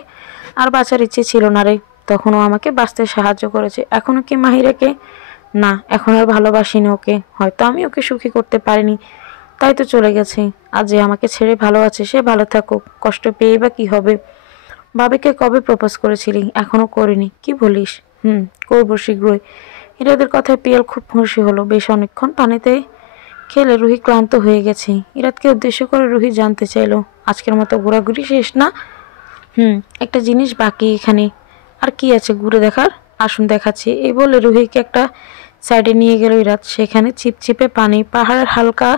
আর বাঁচার ইচ্ছে ছিল না রে। তখনও আমাকে বাঁচতে সাহায্য করেছে। এখনো কি মাহিরাকে? না, এখন আর ভালোবাসি না ওকে। হয়তো আমি ওকে সুখী করতে পারিনি, তাই তো চলে গেছে। আর যে আমাকে ছেড়ে ভালো আছে সে ভালো থাকুক, কষ্ট পেয়ে বা কি হবে। বাবিকে কবে প্রপোজ করেছিলি? এখনো করিনি। কি বলিস? করবো শীঘ্রই। ইরাদের কথায় পিয়াল খুব খুশি হলো। বেশ অনেকক্ষণ পানিতে খেলে রুহি ক্লান্ত হয়ে গেছে। ইরাদকে উদ্দেশ্য করে রুহি জানতে চাইলো, আজকের মতো ঘোরাঘুরি শেষ না? একটা জিনিস বাকি এখানে। আর কি আছে ঘুরে দেখার? আসুন দেখাচ্ছি। এই বলে রুহিকে একটা সাইডে নিয়ে গেল ইরাদ। সেখানে চিপচিপে পানি, পাহাড়ের হালকা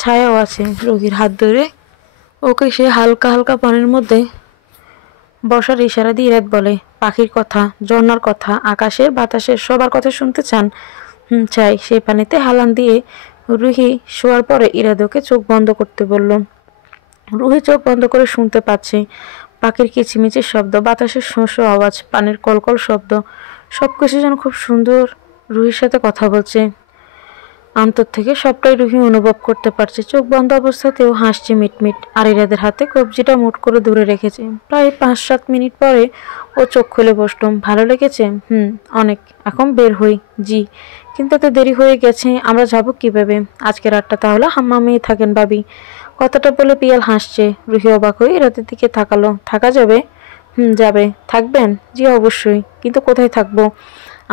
ছায়াও আছে। রুহির হাত ধরে ওকে সে হালকা হালকা পানির মধ্যে বসার ইশারা দিয়ে ইরাদ বলে, পাখির কথা, ঝর্ণার কথা, আকাশের বাতাসের সবার কথা শুনতে চান? চাই। সেই পানিতে হালান দিয়ে রুহি শোয়ার পরে ইরাদ ওকে চোখ বন্ধ করতে বলল। রুহি চোখ বন্ধ করে শুনতে পাচ্ছে পাখির কিচিমিচির শব্দ, বাতাসের শোঁ শোঁ আওয়াজ, পানির কলকল শব্দ। সবকিছু যেন খুব সুন্দর রুহির সাথে কথা বলছে। অন্তর থেকে সবটাই রুহি অনুভব করতে পারছে। চোখ বন্ধ অবস্থাতেও হাসছে মিটমিট। আর ইরাদের হাতে কবজিটা মুঠ করে ধরে রেখেছে। প্রায় 5-7 মিনিট পরে ও চোখ খুলে বসলো। ভালো লেগেছে? অনেক। এখন বের হই? জি। কিন্তু এত দেরি হয়ে গেছে, আমরা যাব কিভাবে? আজকে রাতটা তাহলে হাম্মামেই থাকেন ভাবি। কথাটা বলে পিয়াল হাসছে। রুহি অবাক হয়ে ইরাদের দিকে তাকালো। থাকা যাবে? যাবে। থাকবেন? জি অবশ্যই। কিন্তু কোথায় থাকবো?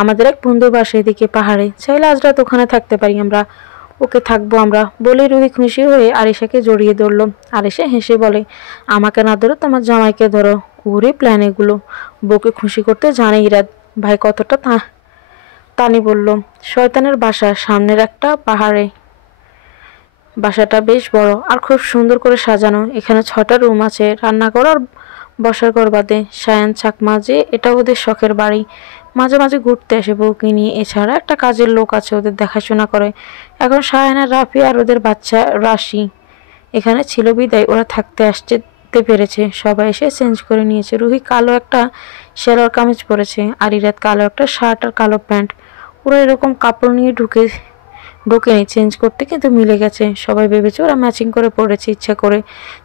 আমাদের এক বন্ধুর বাসা এদিকে পাহাড়ে। চাইলে আজ রাত ওখানে থাকতে পারি আমরা। ওকে থাকবো আমরা। বলে রুহি খুশি হয়ে আরিশাকে জড়িয়ে ধরলো। আরিশা হেসে বলে, আমাকে না ধরো তোমার জামাইকে ধরো। ওরে প্ল্যান এগুলো। বউকে খুশি করতে জানে ইরাদ। ভাই কতটা তানি বলল, শয়তানের বাসা সামনের একটা পাহাড়ে। বাসাটা বেশ বড় আর খুব সুন্দর করে সাজানো। এখানে 6টা রুম আছে, রান্নাঘর আর বসার ঘর বাদে। সায়ান চাকমা যে এটা ওদের শখের বাড়ি। মাঝে মাঝে ঘুরতে আসে বউকে নিয়ে। এছাড়া একটা কাজের লোক আছে ওদের দেখাশোনা করে। এখন সায়ান আর রাফি আর ওদের বাচ্চা রাশি এখানে ছিল বিদায় ওরা থাকতে আসতে পেরেছে। সবাই এসে চেঞ্জ করে নিয়েছে। রুহি কালো একটা সেলোয়ার কামিজ পরেছে আর ইরাদ কালো একটা শার্ট আর কালো প্যান্ট। ওরা এরকম কাপড় নিয়ে ঢুকেনি চেঞ্জ করতে, কিন্তু মিলে গেছে। সবাই ভেবেছে ওরা ম্যাচিং করে পড়েছে ইচ্ছা করে,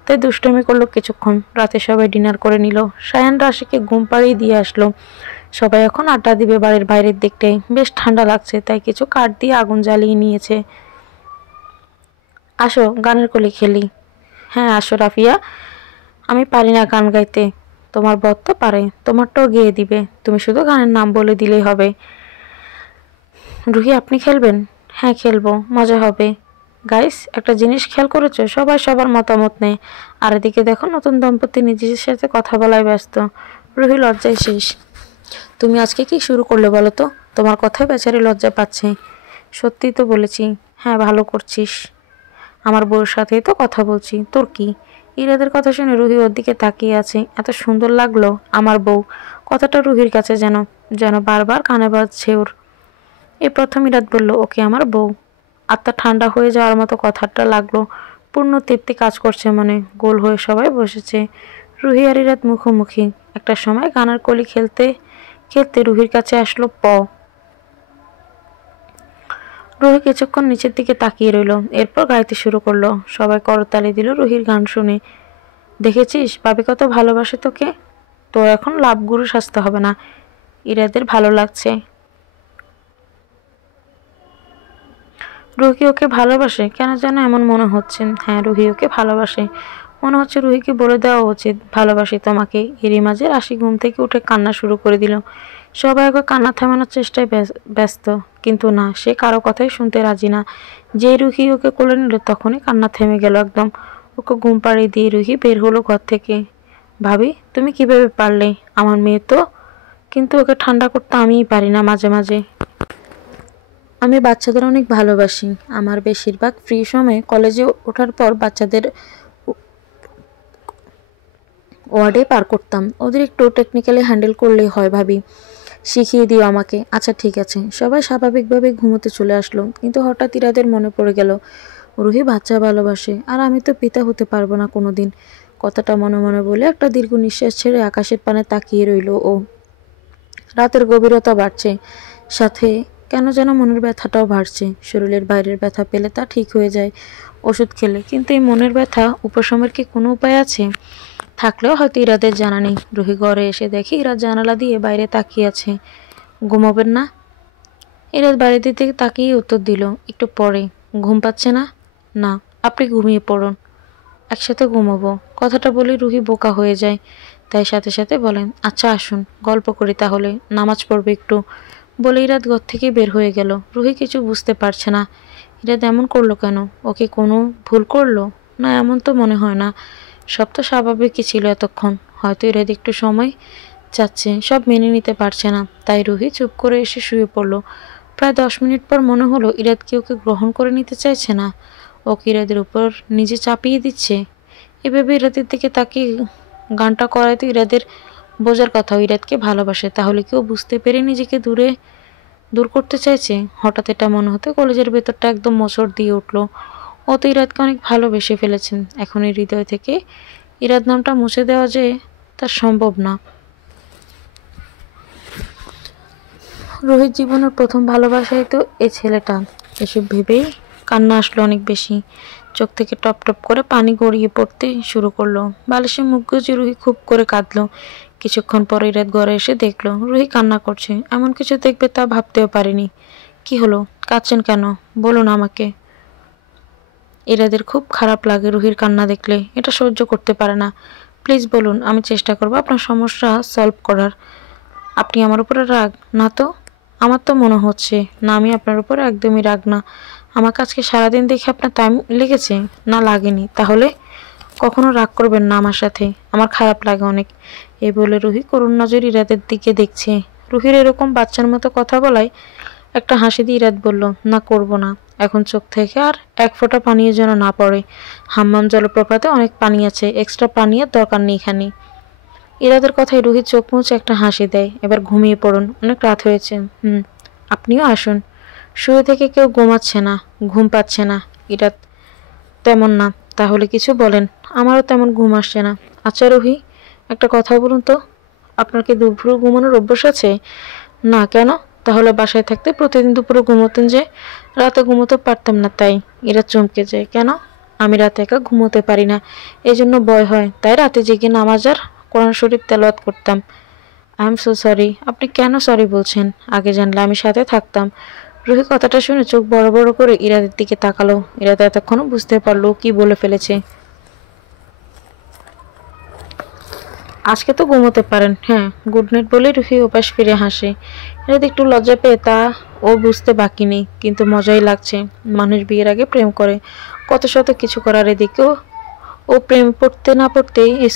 তাই দুষ্টমি করলো কিছুক্ষণ। রাতে সবাই ডিনার করে নিল। সায়ান রাশিকে ঘুম পাড়িয়ে দিয়ে আসলো। সবাই এখন আড্ডা দিবে বাড়ির বাইরের দিকটায়। বেশ ঠান্ডা লাগছে, তাই কিছু কাঠ দিয়ে আগুন জ্বালিয়ে নিয়েছে। আসো গানের কলি খেলি। হ্যাঁ আসো রাফিয়া, আমি পারি না গান গাইতে। তোমার বর তো পারে, তোমারটাও গেয়ে দিবে। তুমি শুধু গানের নাম বলে দিলেই হবে। রুহি আপনি খেলবেন? হ্যাঁ খেলবো, মজা হবে। গাইস একটা জিনিস খেয়াল করেছো, সবাই সবার মতামত নেয়। আর এদিকে দেখো নতুন দম্পতি নিজের সাথে কথা বলায় ব্যস্ত। রুহি লজ্জায় শেষ। তুমি আজকে কি শুরু করলে বলো তো? তোমার কথায় বেচারি লজ্জা পাচ্ছে। সত্যিই তো বলেছি। হ্যাঁ ভালো করছিস। আমার বউর সাথেই তো কথা বলছি, তোর কি? ইরাদের কথা শুনে রুহি ওর দিকে তাকিয়ে আছে। এত সুন্দর লাগলো আমার বউ, কথাটা রুহির কাছে যেন যেন বারবার কানে বাজছে ওর। এই প্রথম ইরাদ বলল ওকে আমার বউ। আত্মা ঠান্ডা হয়ে যাওয়ার মতো কথাটা লাগলো। পূর্ণ তৃপ্তি কাজ করছে মনে। গোল হয়ে সবাই বসেছে। রুহি আর ইরাদ মুখোমুখি। একটা সময় গানের কলি খেলতে খেলতে রুহির কাছে আসলো রুহি কিছুক্ষণ নিচের দিকে তাকিয়ে রইল, এরপর গাইতে শুরু করলো। সবাই করতালি দিল রুহির গান শুনে। দেখেছিস ভাবি কত ভালোবাসে তোকে, তো এখন লাভ গুরু সাজতে হবে না, ইরাদের ভালো লাগছে। রুহি ওকে ভালোবাসে কেন যেন এমন মনে হচ্ছে। হ্যাঁ, রুহি ওকে ভালোবাসে মনে হচ্ছে। রুহিকে বলে দেওয়া উচিত ভালোবাসি তোমাকে। এরই মাঝে রাশি ঘুম থেকে উঠে কান্না শুরু করে দিল। সবাই ওকে কান্না থামানোর চেষ্টায় ব্যস্ত, কিন্তু না, সে কারো কথাই শুনতে রাজি না। যে রুহি ওকে কোলে নিল তখনই কান্না থেমে গেল একদম। ওকে ঘুম পাড়িয়ে দিয়ে রুহি বের হলো ঘর থেকে। ভাবি তুমি কিভাবে পারলে, আমার মেয়ে তো, কিন্তু ওকে ঠান্ডা করতে আমিই পারি না মাঝে মাঝে। আমি বাচ্চাদের অনেক ভালোবাসি। আমার বেশিরভাগ ফ্রি সময়ে কলেজে ওঠার পর বাচ্চাদের ওয়ার্ডে পার করতাম। ওদের একটু টেকনিক্যালি হ্যান্ডেল করলেই হয় ভাবি, শিখিয়ে দিও আমাকে। আচ্ছা ঠিক আছে। সবাই স্বাভাবিকভাবে ঘুমোতে চলে আসলো, কিন্তু হঠাৎ ইরাদের মনে পড়ে গেল রুহি বাচ্চা ভালোবাসে, আর আমি তো পিতা হতে পারবো না কোনোদিন। কথাটা মনে মনে বলে একটা দীর্ঘ নিঃশ্বাস ছেড়ে আকাশের পানে তাকিয়ে রইল ও। রাতের গভীরতা বাড়ছে, সাথে কেন যেন মনের ব্যথাটাও বাড়ছে। শরীরের বাইরের ব্যথা পেলে তা ঠিক হয়ে যায় ওষুধ খেলে, কিন্তু এই মনের ব্যথা উপশমের কি কোনো উপায় আছে? থাকলেও হয়তো ইরাদের জানা নেই। রুহি ঘরে এসে দেখি ইরাদ জানালা দিয়ে বাইরে তাকিয়ে আছে। ঘুমাবেন না? ইরাদ বাইরের দিকে তাকিয়ে উত্তর দিল, একটু পরে। ঘুম পাচ্ছে না? না। আপনি ঘুমিয়ে পড়ুন, একসাথে ঘুমাবো। কথাটা বলে রুহি বোকা হয়ে যায়, তাই সাথে সাথে বলেন, আচ্ছা আসুন গল্প করি তাহলে, নামাজ পড়বে একটু। বলে ইরাদ ঘর থেকে বের হয়ে গেল। রুহি কিছু বুঝতে পারছে না, ইরাদ এমন করলো কেন? ওকে কোনো ভুল করলো? না, এমন তো মনে হয় না। সব তো স্বাভাবিকই ছিল এতক্ষণ। হয়তো ইরাদ একটু সময় চাচ্ছে, সব মেনে নিতে পারছে না। তাই রুহি চুপ করে এসে শুয়ে পড়ল। প্রায় 10 মিনিট পর মনে হলো ইরাদ কি ওকে গ্রহণ করে নিতে চাইছে না, ওকে ইরাদের উপর নিজে চাপিয়ে দিচ্ছে। এভাবে ইরাদের দিকে তাকিয়ে গানটা করায় তো ইরাদের বোঝার কথা ইরাদকে ভালোবাসে, তাহলে কেউ বুঝতে পেরে নিজেকে দূর করতে চাইছে। হঠাৎ এটা মনে হতে কলেজের ভেতরটা একদম মোচড় দিয়ে উঠলো। ও তো ইরাদকে অনেক ভালোবেসে ফেলেছেন, এখন এই হৃদয় থেকে ইরাদ নামটা মুছে দেওয়া যে তার সম্ভব না। রোহিত জীবনের প্রথম ভালোবাসাই তো এই ছেলেটা। এসব ভেবেই কান্না আসলো অনেক বেশি। চোখ থেকে টপ টপ করে পানি গড়িয়ে পড়তে শুরু করলো। বালিশে মুখ গুজে রুহি খুব করে কাঁদলো। কিছুক্ষণ পরে ইরাদ ঘরে এসে দেখলো রুহি কান্না করছে। এমন কিছু দেখবে তা ভাবতেও পারিনি। কি হলো, কাঁদছেন কেন? বলুন আমাকে। ইরাদের খুব খারাপ লাগে রুহির কান্না দেখলে, এটা সহ্য করতে পারে না। প্লিজ বলুন, আমি চেষ্টা করবো আপনার সমস্যা সলভ করার। আপনি আমার উপরে রাগ না তো? আমার তো মনে হচ্ছে না, আমি আপনার উপরে একদমই রাগ না। আমাকে আজকে সারাদিন দেখে আপনার টাইম লেগেছে? না লাগেনি। তাহলে কখনো রাগ করবেন না আমার সাথে, আমার খারাপ লাগে অনেক। এই বলে রুহি করুণ নজর ইরাদের দিকে দেখছে। রুহির এরকম বাচ্চার মতো কথা বলায় একটা হাসি দিয়ে ইরাদ বলল, না করব না। এখন চোখ থেকে আর এক ফোঁটা পানিও যেন না পড়ে। হাম্মাম জলপ্রপাতে অনেক পানি আছে, এক্সট্রা পানির দরকার নেই এখানে। ইরাদের কথায় রুহির চোখ মুছে একটা হাসি দেয়। এবার ঘুমিয়ে পড়ুন, অনেক রাত হয়েছে। আপনিও আসুন। শুয়ে থেকে কেউ ঘুমাচ্ছে না, ঘুম পাচ্ছে না। ইরাদ, তেমন না। তাহলে কিছু বলেন, আমারও তেমন ঘুম আসছে না। আচ্ছা রুহি, একটা কথা বলুন তো, আপনার কি দুপুরে ঘুমানোর অভ্যাস আছে? না। কেন? তাহলে বাসায় থাকতে প্রতিদিন দুপুরে ঘুমোতেন যে। রাতে ঘুমোতে পারতাম না তাই। এরা চমকে যায়। কেন? আমি রাতে একা ঘুমোতে পারি না, এই জন্য ভয় হয়, তাই রাতে জেগে নামাজ আর কোরআন শরীফ তেলাওয়াত করতাম। I am so sorry. আপনি কেন সরি বলছেন? আগে জানলে আমি সাথে থাকতাম। রুহি কথাটা শুনে চোখ বড় বড় করে ইরাদের দিকে তাকালো। ইরাদ এতক্ষণও বুঝতে পারলো কি বলে ফেলেছে। আজকে তো ঘুমোতে পারেন। হ্যাঁ, গুড নাইট বলে রুহি ওপাশ ফিরে হাসে। ইরাদ একটু লজ্জা পেয়ে তা ও বুঝতে বাকি নেই, কিন্তু মজাই লাগছে। মানুষ বিয়ের আগে প্রেম করে, কত শত কিছু করার, এদিকেও ও প্রেম পড়তে না পড়তেই এই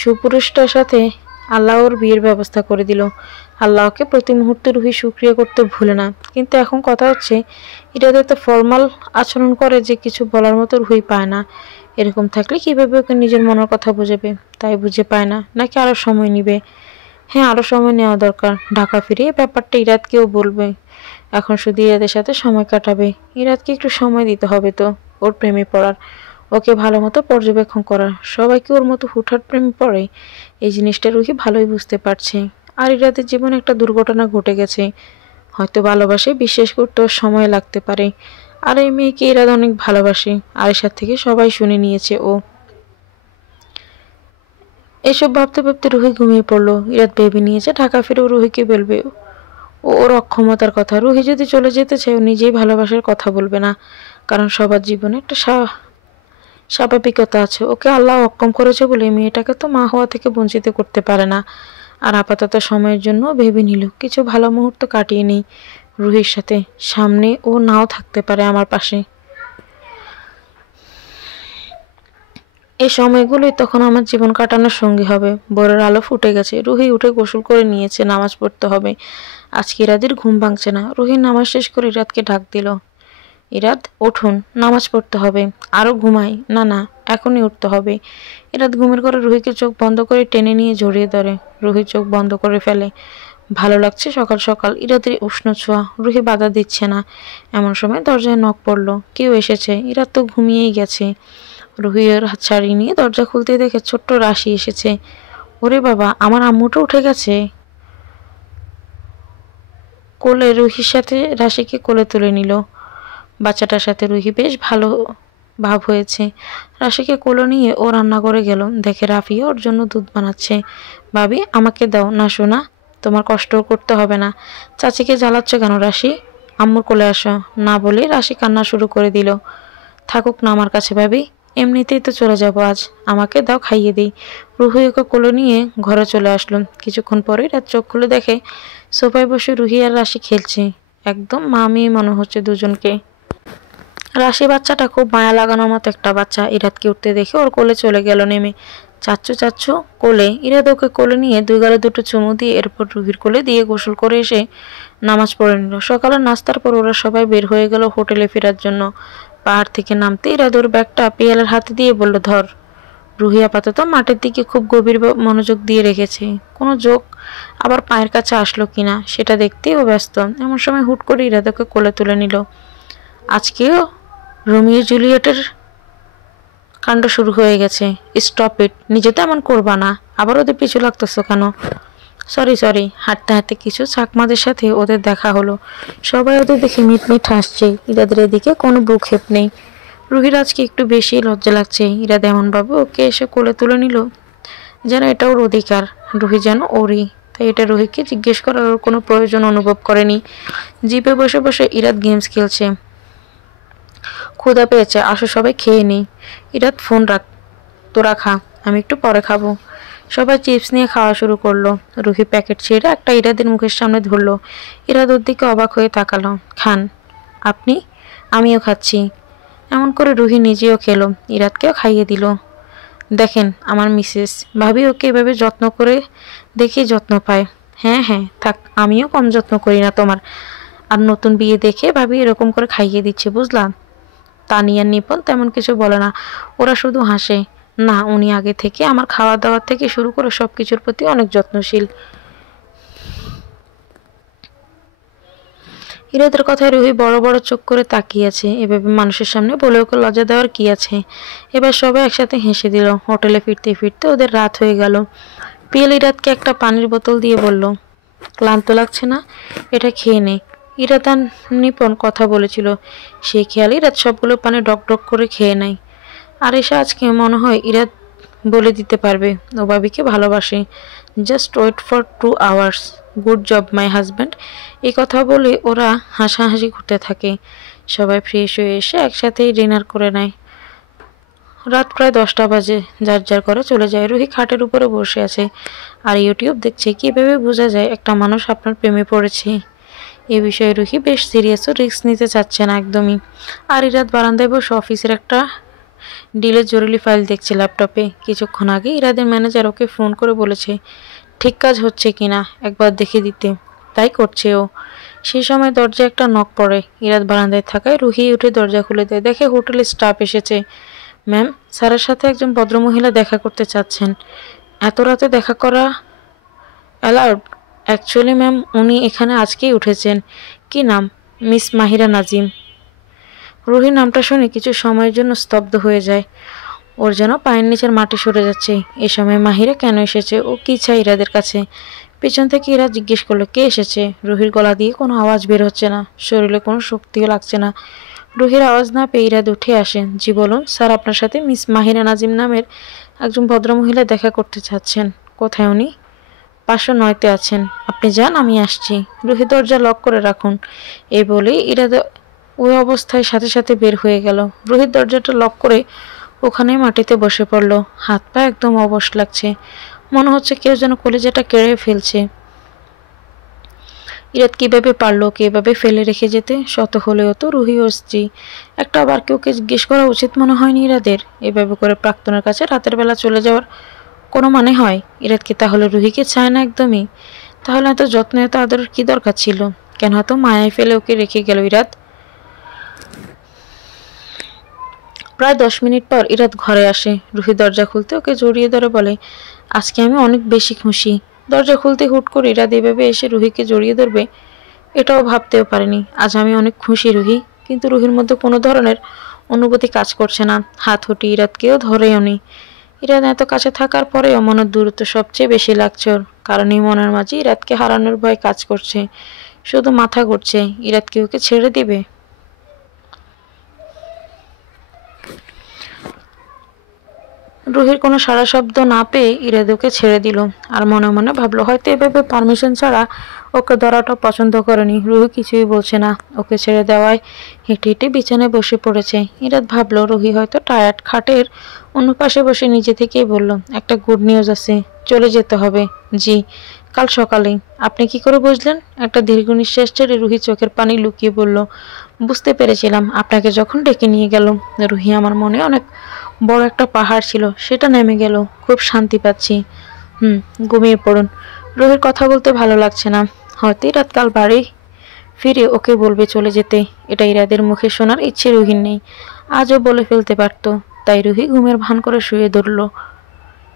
সুপুরুষটার সাথে আল্লাহ ওর বিয়ের ব্যবস্থা করে দিল। আল্লাহকে প্রতি মুহূর্তে রুহি শুকরিয়া করতে ভুলে না। কিন্তু এখন কথা হচ্ছে ইরাদ এত ফর্মাল আচরণ করে যে কিছু বলার মতো রুহি পায় না। এরকম থাকলে কিভাবে ওকে নিজের মনের কথা বোঝাবে, তাই বুঝে পায় না, নাকি আরো সময় নিবে? হ্যাঁ, আরো সময় নেওয়া দরকার। ঢাকা ফিরে এই ব্যাপারটা ইরাদকেও বলবে। এখন শুধু ইরাদের সাথে সময় কাটাবে। ইরাদকে একটু সময় দিতে হবে তো ওর প্রেমে পড়ার, ওকে ভালো মতো পর্যবেক্ষণ করার। সবাইকে ওর মতো হুটহাট প্রেমে পড়ে, এই জিনিসটা রুহি ভালোই বুঝতে পারছে। আর ইরাদের জীবনে একটা দুর্ঘটনা ঘটে গেছে, হয়তো ভালোবাসে, বিশ্বাস করতেও সময় লাগতে পারে। আর এই মেয়েকে ইরাদ অনেক ভালোবাসে, আয়েশার থেকে সবাই শুনে নিয়েছে ও। এসব ভাবতে ভাবতে রুহি ঘুমিয়ে পড়লো। ইরাদ ভেবে নিয়েছে ঢাকা ফিরেও রুহিকে বলবে ওর অক্ষমতার কথা। রুহি যদি চলে যেতে চায় ও নিজেই ভালোবাসার কথা বলবে না, কারণ সবার জীবনে একটা স্বাভাবিকতা আছে। ওকে আল্লাহ অক্ষম করেছে বলে মেয়েটাকে তো মা হওয়া থেকে বঞ্চিত করতে পারে না। আর আপাতত সময়ের জন্য ভেবে নিল কিছু ভালো মুহূর্ত কাটিয়ে নেই রুহির সাথে। সামনে ও নাও থাকতে পারে আমার পাশে। এই সময়গুলোই তখন আমার জীবন কাটানোর সঙ্গী হবে। ভোরের আলো ফুটে গেছে। রুহি উঠে গোসল করে নিয়েছে, নামাজ পড়তে হবে। আজকে ইরাদের ঘুম ভাঙছে না। রুহি নামাজ শেষ করে ইরাদকে ডাক দিল। ইরাদ, উঠুন, নামাজ পড়তে হবে। আরো ঘুমাই? না না, এখনই উঠতে হবে। ইরাদ ঘুমের ঘরে রুহিকে চোখ বন্ধ করে টেনে নিয়ে জড়িয়ে ধরে। রুহি চোখ বন্ধ করে ফেলে। ভালো লাগছে সকাল সকাল। ইরাদের উষ্ণ ছোঁয়া। রুহি বাধা দিচ্ছে না। এমন সময় দরজায় নক পড়লো। কেউ এসেছে? ইরাদ তো ঘুমিয়েই গেছে। রুহি ওর হাত ছাড়িয়ে নিয়ে দরজা খুলতে দেখে ছোট্ট রাশি এসেছে। ওরে বাবা, আমার আম্মুটা উঠে গেছে। কোলে রুহির সাথে রাশিকে কোলে তুলে নিল। বাচ্চাটার সাথে রুহি বেশ ভালো ভাব হয়েছে। রাশিকে কোলে নিয়ে ও রান্নাঘরে গেল। দেখে রাফিয়া ওর জন্য দুধ বানাচ্ছে। ভাবি, আমাকে দাও না সোনা, তোমার কষ্ট করতে হবে না। চাচিকে জ্বালাচ্ছ কেন রাশি? আম্মুর কোলে আসো। না বলে রাশি কান্না শুরু করে দিল। থাকুক না আমার কাছে ভাবি, এমনিতেই তো চলে যাব আজ। আমাকে দাও, খাইয়ে দিই। রুহি ওকে কোলে নিয়ে ঘরে চলে আসলো। কিছুক্ষণ পরে রাত চোখ খুলে দেখে সোফায় বসে রুহি আর রাশি খেলছে। একদম মা মেয়ে মনে হচ্ছে দুজনকে। রাশি বাচ্চাটা খুব মায়া লাগানোর মতো একটা বাচ্চা। ইরাদকে উঠতে দেখে ওর কোলে চলে গেল নেমে। চাচ্ছু চাচ্ছু কোলে। ইরাদ ওকে কোলে নিয়ে দুই গালে দুটো চুমু দিয়ে এরপর রুহির কোলে দিয়ে গোসল করে এসে নামাজ পড়ে নিল। সকালের নাস্তার পর ওরা সবাই বের হয়ে গেল হোটেলে ফেরার জন্য। পাহাড় থেকে নামতে ইরাদ ওর ব্যাগটা পিয়ালের হাতে দিয়ে বলল, ধর। রুহি আপাতত মাঠের দিকে খুব গভীর মনোযোগ দিয়ে রেখেছে। কোনো যোগ আবার পায়ের কাছে আসলো কিনা সেটা দেখতেই ও ব্যস্ত। এমন সময় হুট করে ইরাদ ওকে কোলে তুলে নিল। আজকেও রোমিও জুলিয়েটের কাণ্ড শুরু হয়ে গেছে। স্টপ ইট, নিজে তো এমন করবা না। আবার ওদের পিছু লাগতেছ কেন? সরি। হাঁটতে হাঁটতে কিছু চাকমাদের সাথে ওদের দেখা হলো। সবাই ওদের দেখে মিটমিট হাসছে। ইরাদের এদিকে কোনো ভ্রুক্ষেপ নেই। রুহির আজকে একটু বেশি লজ্জা লাগছে। ইরাদ এমনভাবে ওকে এসে কোলে তুলে নিল যেন এটা ওর অধিকার। রুহি যেন ওরই। তাই এটা রুহিকে জিজ্ঞেস করার ওর কোনো প্রয়োজন অনুভব করেনি। জিপে বসে বসে ইরাদ গেমস খেলছে। ক্ষুধা পেয়েছে, আসো সবাই খেয়ে নেই। ইরাদ, ফোন রাখ, তোরা খা, আমি একটু পরে খাবো। সবাই চিপস নিয়ে খাওয়া শুরু করলো। রুহি প্যাকেট ছেড়ে একটা ইরাদের মুখের সামনে ধরলো। ইরাদ ওর দিকে অবাক হয়ে তাকালো। খান। আপনি? আমিও খাচ্ছি। এমন করে রুহি নিজেও খেলো, ইরাদকেও খাইয়ে দিল। দেখেন আমার মিসেস, ভাবি ওকে এভাবে যত্ন করে দেখেই যত্ন পায়। হ্যাঁ, থাক, আমিও কম যত্ন করি না তোমার। আর নতুন বিয়ে দেখে ভাবি এরকম করে খাইয়ে দিচ্ছে, বুঝলাম। তানিয়া নিপন তেমন কিছু বলে না, ওরা শুধু হাসে। না, উনি আগে থেকে আমার খাওয়া দাওয়ার থেকে শুরু করে সবকিছুর প্রতি অনেক যত্নশীল। ইরাদের কথায় রুহি বড় বড় চোখ করে তাকিয়ে আছে। এভাবে মানুষের সামনে বলে ওকে লজ্জা দেওয়ার কি আছে। এবার সবাই একসাথে হেসে দিল। হোটেলে ফিরতে ফিরতে ওদের রাত হয়ে গেল। পিয়াল ইরাদকে একটা পানির বোতল দিয়ে বলল, ক্লান্ত লাগছে না? এটা খেয়ে নে। ইরাদ আর নিপন কথা বলেছিল, সেই খেয়ালে ইরাদ সবগুলো পানি ডক ডক করে খেয়ে নেয়। আর এসে আজকে মনে হয় ইরাদ বলে দিতে পারবে ও ভাবিকে ভালোবাসে। Just wait for 2 hours, good job my husband. এই কথা বলে ওরা হাসাহাসি করতে থাকে। সবাই ফ্রেশ হয়ে এসে একসাথেই ডিনার করে নেয়। রাত প্রায় 10টা বাজে। যার যার করে চলে যায়। রুহি খাটের উপরে বসে আছে আর ইউটিউব দেখছে। কিভাবে বোঝা যায় একটা মানুষ আপনার প্রেমে পড়েছে? এ বিষয়ে রুহি বেশ সিরিয়াস ও রিস্ক নিতে চাচ্ছে না একদমই। আর ইরাদ বারান্দায় বসে অফিসের একটা ডিলের জরুরি ফাইল দেখছে ল্যাপটপে। কিছুক্ষণ আগে ইরাদের ম্যানেজার ওকে ফোন করে বলেছে ঠিক কাজ হচ্ছে কিনা একবার দেখে দিতে। তাই করছে ও। সেই সময় দরজায় একটা নক পড়ে। ইরাদ বারান্দায় থাকায় রুহি উঠে দরজা খুলে দেয়। দেখে হোটেলের স্টাফ এসেছে। ম্যাম, স্যারের সাথে একজন ভদ্রমহিলা দেখা করতে চাচ্ছেন। এত রাতে দেখা করা অ্যালাউড? অ্যাকচুয়ালি ম্যাম, উনি এখানে আজকেই উঠেছেন। কি নাম? মিস মাহিরা নাজিম। রুহি নামটা শুনে কিছু সময়ের জন্য স্তব্ধ হয়ে যায়। ওর যেন পায়ের নিচের মাটি সরে যাচ্ছে। এ সময় মাহিরা কেন এসেছে? ও কি চাই ইরাদের কাছে? পেছন থেকে ইরা জিজ্ঞেস করলো, কে এসেছে? রুহির গলা দিয়ে কোনো আওয়াজ বের হচ্ছে না, শরীরে কোনো শক্তিও লাগছে না। রুহির আওয়াজ না পেয়ে ইরাদ উঠে আসেন। জি বলুন স্যার, আপনার সাথে মিস মাহিরা নাজিম নামের একজন ভদ্রমহিলা দেখা করতে চাচ্ছেন। কোথায় উনি? 509-তে আছেন। আপনি যান, আমি আসছি। রুহি দরজা লক করে রাখুন। এই বলেই ইরাদ ওই অবস্থায় সাথে সাথে বের হয়ে গেল। রুহির দরজাটা লক করে ওখানে মাটিতে বসে পড়ল। হাত পা একদম অবশ লাগছে, মনে হচ্ছে কেউ যেন কলিজাটা কেড়ে ফেলছে। ইরাদ কিভাবে পারলো ওকে এভাবে ফেলে রেখে যেতে? শত হলেও তো রুহি ওর স্ত্রী। একটা আবার কেউকে জিজ্ঞেস করা উচিত মনে হয়নি ইরাদের। এভাবে করে প্রাক্তনের কাছে রাতের বেলা চলে যাওয়ার কোনো মানে হয়? ইরাদ কি তাহলে রুহিকে চায় না একদমই? তাহলে এত যত্ন এত আদরের কি দরকার ছিল? কেন এত মায়ায় ফেলে ওকে রেখে গেল ইরাদ? প্রায় 10 মিনিট পর ইরাদ ঘরে আসে। রুহি দরজা খুলতে ওকে জড়িয়ে ধরে বলে, আজকে আমি অনেক বেশি খুশি। দরজা খুলতে হুট করে ইরাদ এভাবে এসে রুহিকে জড়িয়ে ধরবে এটাও ভাবতেও পারেনি। আজ আমি অনেক খুশি রুহি। কিন্তু রুহির মধ্যে কোনো ধরনের অনুভূতি কাজ করছে না। হাত হটি ইরাদকেও ধরেও নি। ইরাদ এত কাছে থাকার পরেও মনের দূরত্ব সবচেয়ে বেশি লাগছে ওর। কারণ এই মনের মাঝে ইরাদকে হারানোর ভয় কাজ করছে। শুধু মাথা ঘুরছে, ইরাদ কি ওকে ছেড়ে দিবে? রুহির কোনো সাড়া শব্দ না পেয়ে ইরাদ ওকে ছেড়ে দিল। আর মনে মনে ভাবলো হয়তো এভাবে পারমিশন ছাড়া ওকে ধরাটা পছন্দ করেনি। রুহি কিছুই বলছে না। ওকে ছেড়ে দেওয়ায় হেঁটে হেঁটে বিছানায় বসে পড়েছে। ইরাদ ভাবলো রুহি হয়তো টায়ার্ড। খাটের অন্য পাশে বসে নিজে থেকেই বলল, একটা গুড নিউজ আছে, চলে যেতে হবে। জি, কাল সকালেই। আপনি কি করে বুঝলেন? একটা দীর্ঘ নিঃশ্বাস ছেড়ে রুহি চোখের পানি লুকিয়ে বলল, বুঝতে পেরেছিলাম আপনাকে যখন ডেকে নিয়ে গেল। রুহি, আমার মনে অনেক বড় একটা পাহাড় ছিল, সেটা নেমে গেল। খুব শান্তি পাচ্ছি। ঘুমিয়ে পড়ুন। রুহির কথা বলতে ভালো লাগছে না। হয়তো রাত কাল বাড়ি ফিরে ওকে বলবে চলে যেতে। এটা ইরাদের মুখে শোনার ইচ্ছে রুহির নেই। আজও বলে ফেলতে পারত। তাই রুহি ঘুমের ভান করে শুয়ে ধরল।